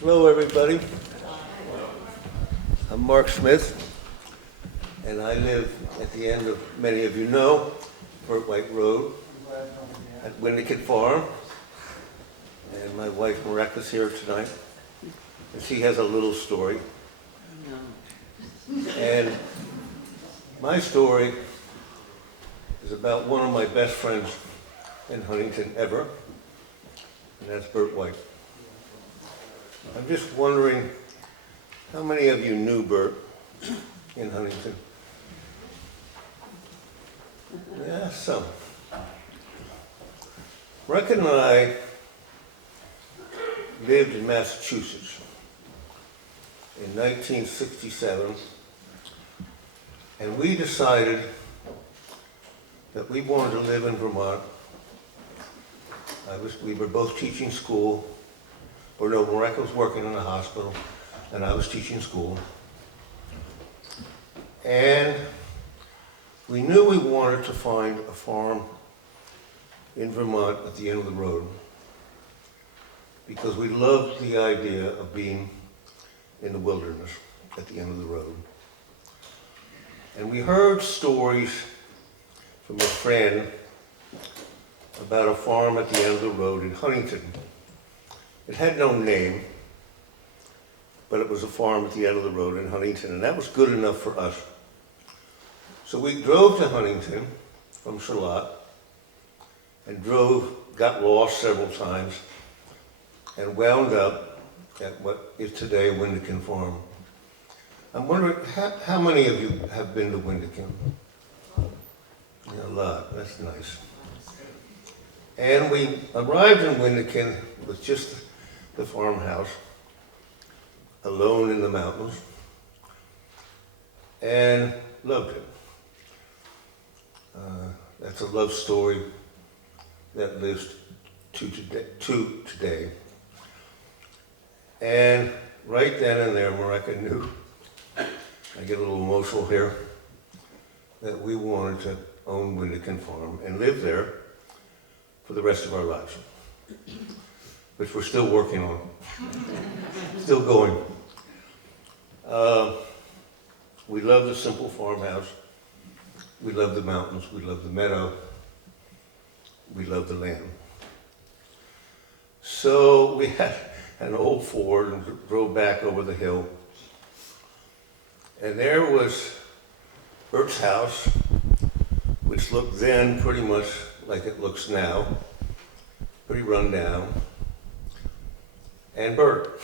Hello, everybody. I'm Mark Smith, and I live at the end of, many of you know, Burt White Road at Winnicott Farm. And my wife, Mareka's here tonight, and she has a little story. And my story is about one of my best friends in Huntington ever, and that's Burt White. I'm just wondering, how many of you knew Burt in Huntington? Yeah, some. Mareka and I lived in Massachusetts in 1967, and we decided that we wanted to live in Vermont. We were both teaching school, or no, Mareka was working in a hospital, and I was teaching school. And we knew we wanted to find a farm in Vermont at the end of the road, because we loved the idea of being in the wilderness at the end of the road. And we heard stories from a friend about a farm at the end of the road in Huntington. It had no name, but it was a farm at the end of the road in Huntington, and that was good enough for us. So we drove to Huntington from Charlotte, and got lost several times, and wound up at what is today Winnicott Farm. I'm wondering, how many of you have been to Winnicott? Yeah, a lot, that's nice. And we arrived in Winnicott with just the farmhouse, alone in the mountains. and loved it. That's a love story that lives to today. And right then and there, Marika knew, I get a little emotional here, that we wanted to own Windekin Farm and live there for the rest of our lives, which we're still working on, still going. We love the simple farmhouse. We love the mountains. We love the meadow. We love the land. So we had an old Ford and drove back over the hill. And there was Bert's house, which looked then pretty much like it looks now, pretty run down. And Bert.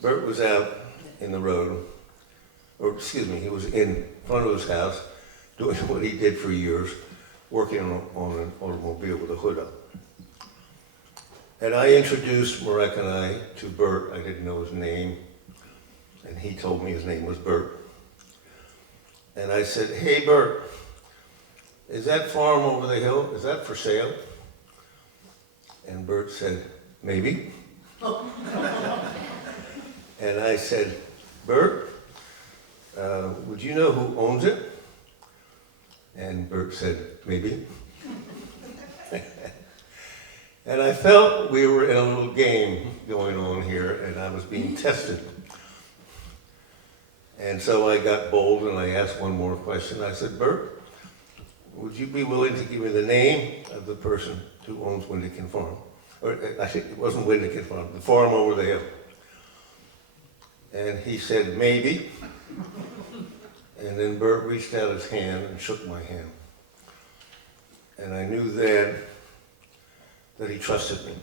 Bert was out in the road, or excuse me, he was in front of his house doing what he did for years, working on an automobile with a hood up. And I introduced Marek and I to Bert. I didn't know his name, and he told me his name was Bert. And I said, "Hey Bert, is that farm over the hill, is that for sale?" And Bert said, "Maybe." And I said, "Bert, would you know who owns it?" And Bert said, "Maybe." And I felt we were in a little game going on here, and I was being tested. And so I got bold and I asked one more question. I said, "Bert, would you be willing to give me the name of the person who owns Windekin Farm?" Or I think it wasn't Windekin Farm, the farm over the hill. And he said, "Maybe." And then Bert reached out his hand and shook my hand. And I knew then that he trusted me.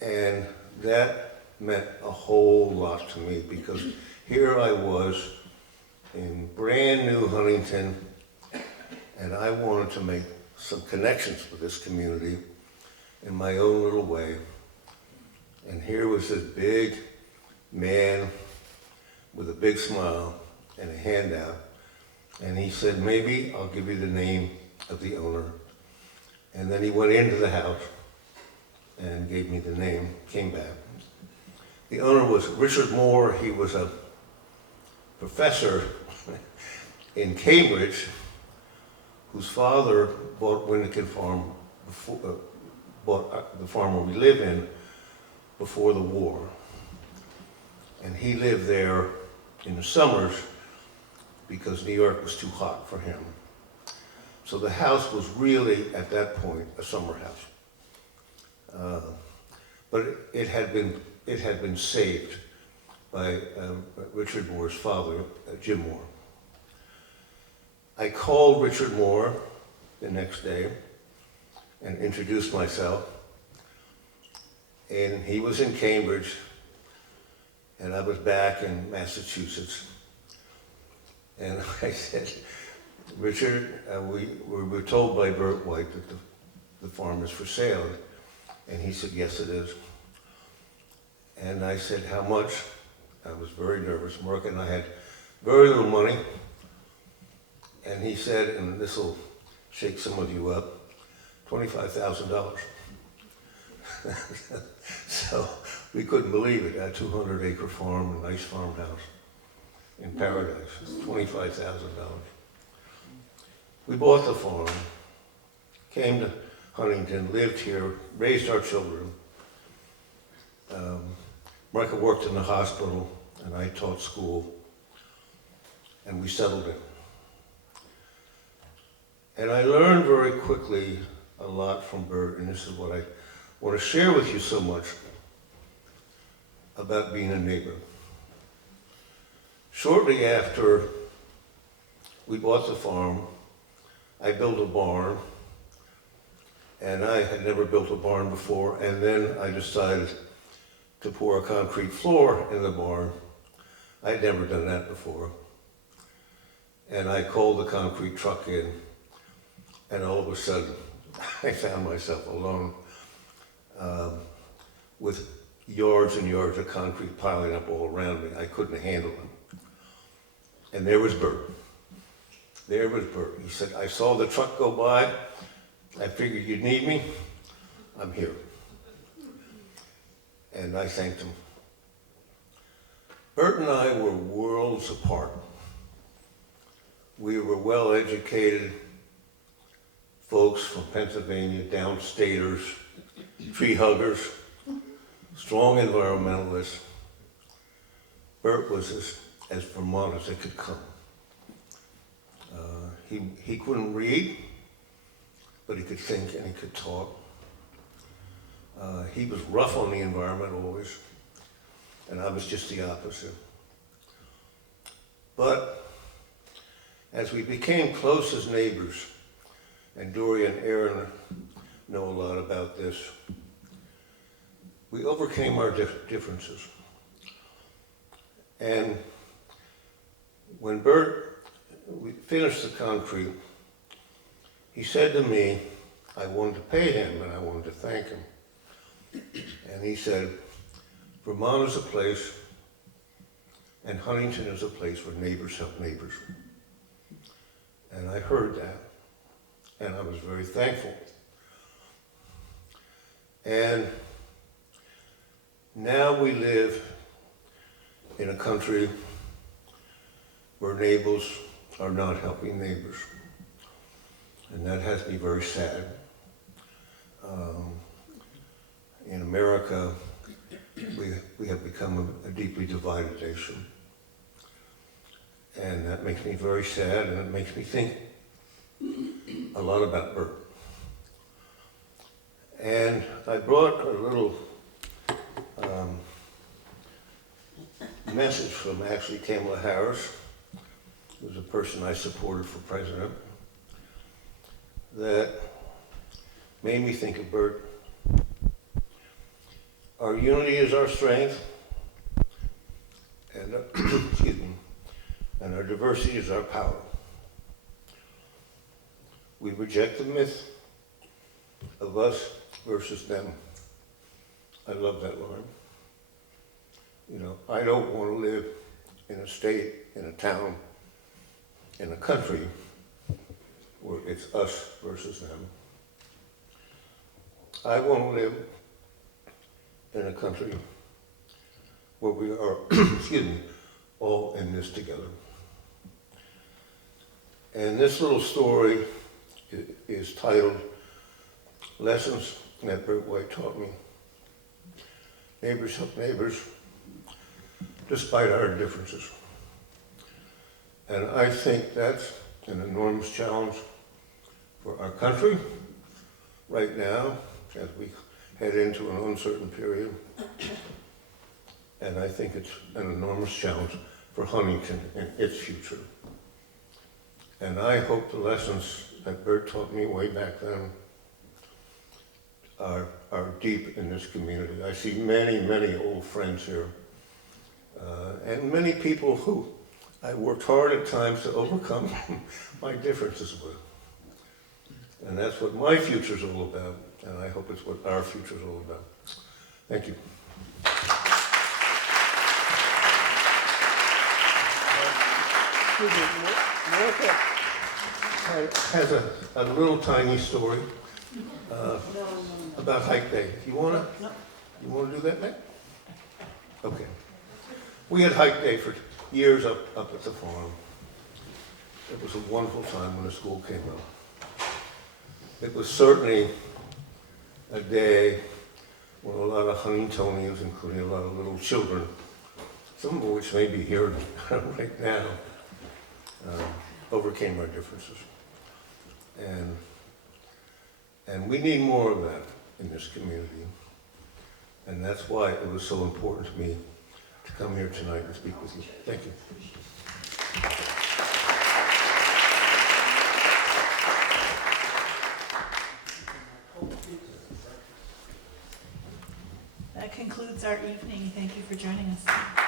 And that meant a whole lot to me, because here I was in brand new Huntington, and I wanted to make some connections with this community in my own little way. And here was this big man with a big smile and a handout, and he said, "Maybe I'll give you the name of the owner." And then he went into the house and gave me the name, came back. The owner was Richard Moore. He was a professor in Cambridge whose father bought Windekin Farm, bought the farm where we live in before the war. And he lived there in the summers because New York was too hot for him. So the house was really, at that point, a summer house. But it had been saved by Richard Moore's father, Jim Moore. I called Richard Moore the next day and introduced myself. And he was in Cambridge, and I was back in Massachusetts. And I said, "Richard, we were told by Bert White that the farm is for sale." And he said, "Yes, it is." And I said, "How much?" I was very nervous. Mark and I had very little money. And he said, and this will shake some of you up, $25,000. So we couldn't believe it. A 200-acre farm, a nice farmhouse in paradise, $25,000. We bought the farm, came to Huntington, lived here, raised our children. Marika worked in the hospital, and I taught school, and we settled in. And I learned very quickly a lot from Bert, and this is what I want to share with you so much about being a neighbor. Shortly after we bought the farm, I built a barn, and I had never built a barn before, and then I decided to pour a concrete floor in the barn. I'd never done that before. And I called the concrete truck in, and all of a sudden, I found myself alone with yards and yards of concrete piling up all around me. I couldn't handle them. And there was Bert. There was Bert. He said, I saw the truck go by. I figured you'd need me. I'm here. And I thanked him. Bert and I were worlds apart. We were well-educated folks from Pennsylvania, downstaters, tree huggers, strong environmentalists. Bert was as Vermont as it could come. He couldn't read, but he could think and he could talk. He was rough on the environment always, and I was just the opposite. But as we became close as neighbors, and Dory and Aaron know a lot about this, we overcame our differences. And when we finished the concrete, he said to me, I wanted to pay him and I wanted to thank him. And he said, Vermont is a place, and Huntington is a place where neighbors help neighbors. And I heard that, and I was very thankful. And now we live in a country where neighbors are not helping neighbors. And that has me very sad. In America, we have become a deeply divided nation. And that makes me very sad, and it makes me think a lot about Bert. And I brought a little message from actually Kamala Harris, who's a person I supported for president, that made me think of Bert. Our unity is our strength, and excuse me, and our diversity is our power. We reject the myth of us versus them. I love that line. You know, I don't want to live in a state, in a town, in a country where it's us versus them. I want to live in a country where we are, excuse me, all in this together. And this little story is titled Lessons That Bert White Taught Me. Neighbors help neighbors despite our differences. And I think that's an enormous challenge for our country right now as we head into an uncertain period. And I think it's an enormous challenge for Huntington and its future. And I hope the lessons that Bert taught me way back then are deep in this community. I see many, many old friends here, and many people who I worked hard at times to overcome my differences with. And that's what my future's all about, and I hope it's what our future's all about. Thank you. Martha has a little tiny story about Hike Day. You wanna do that, Matt? Okay. We had Hike Day for years up at the farm. It was a wonderful time when the school came out. It was certainly a day when a lot of Huntingtonians, including a lot of little children, some of which may be here right now, overcame our differences. And we need more of that in this community. And that's why it was so important to me to come here tonight and speak with you. Thank you. That concludes our evening. Thank you for joining us.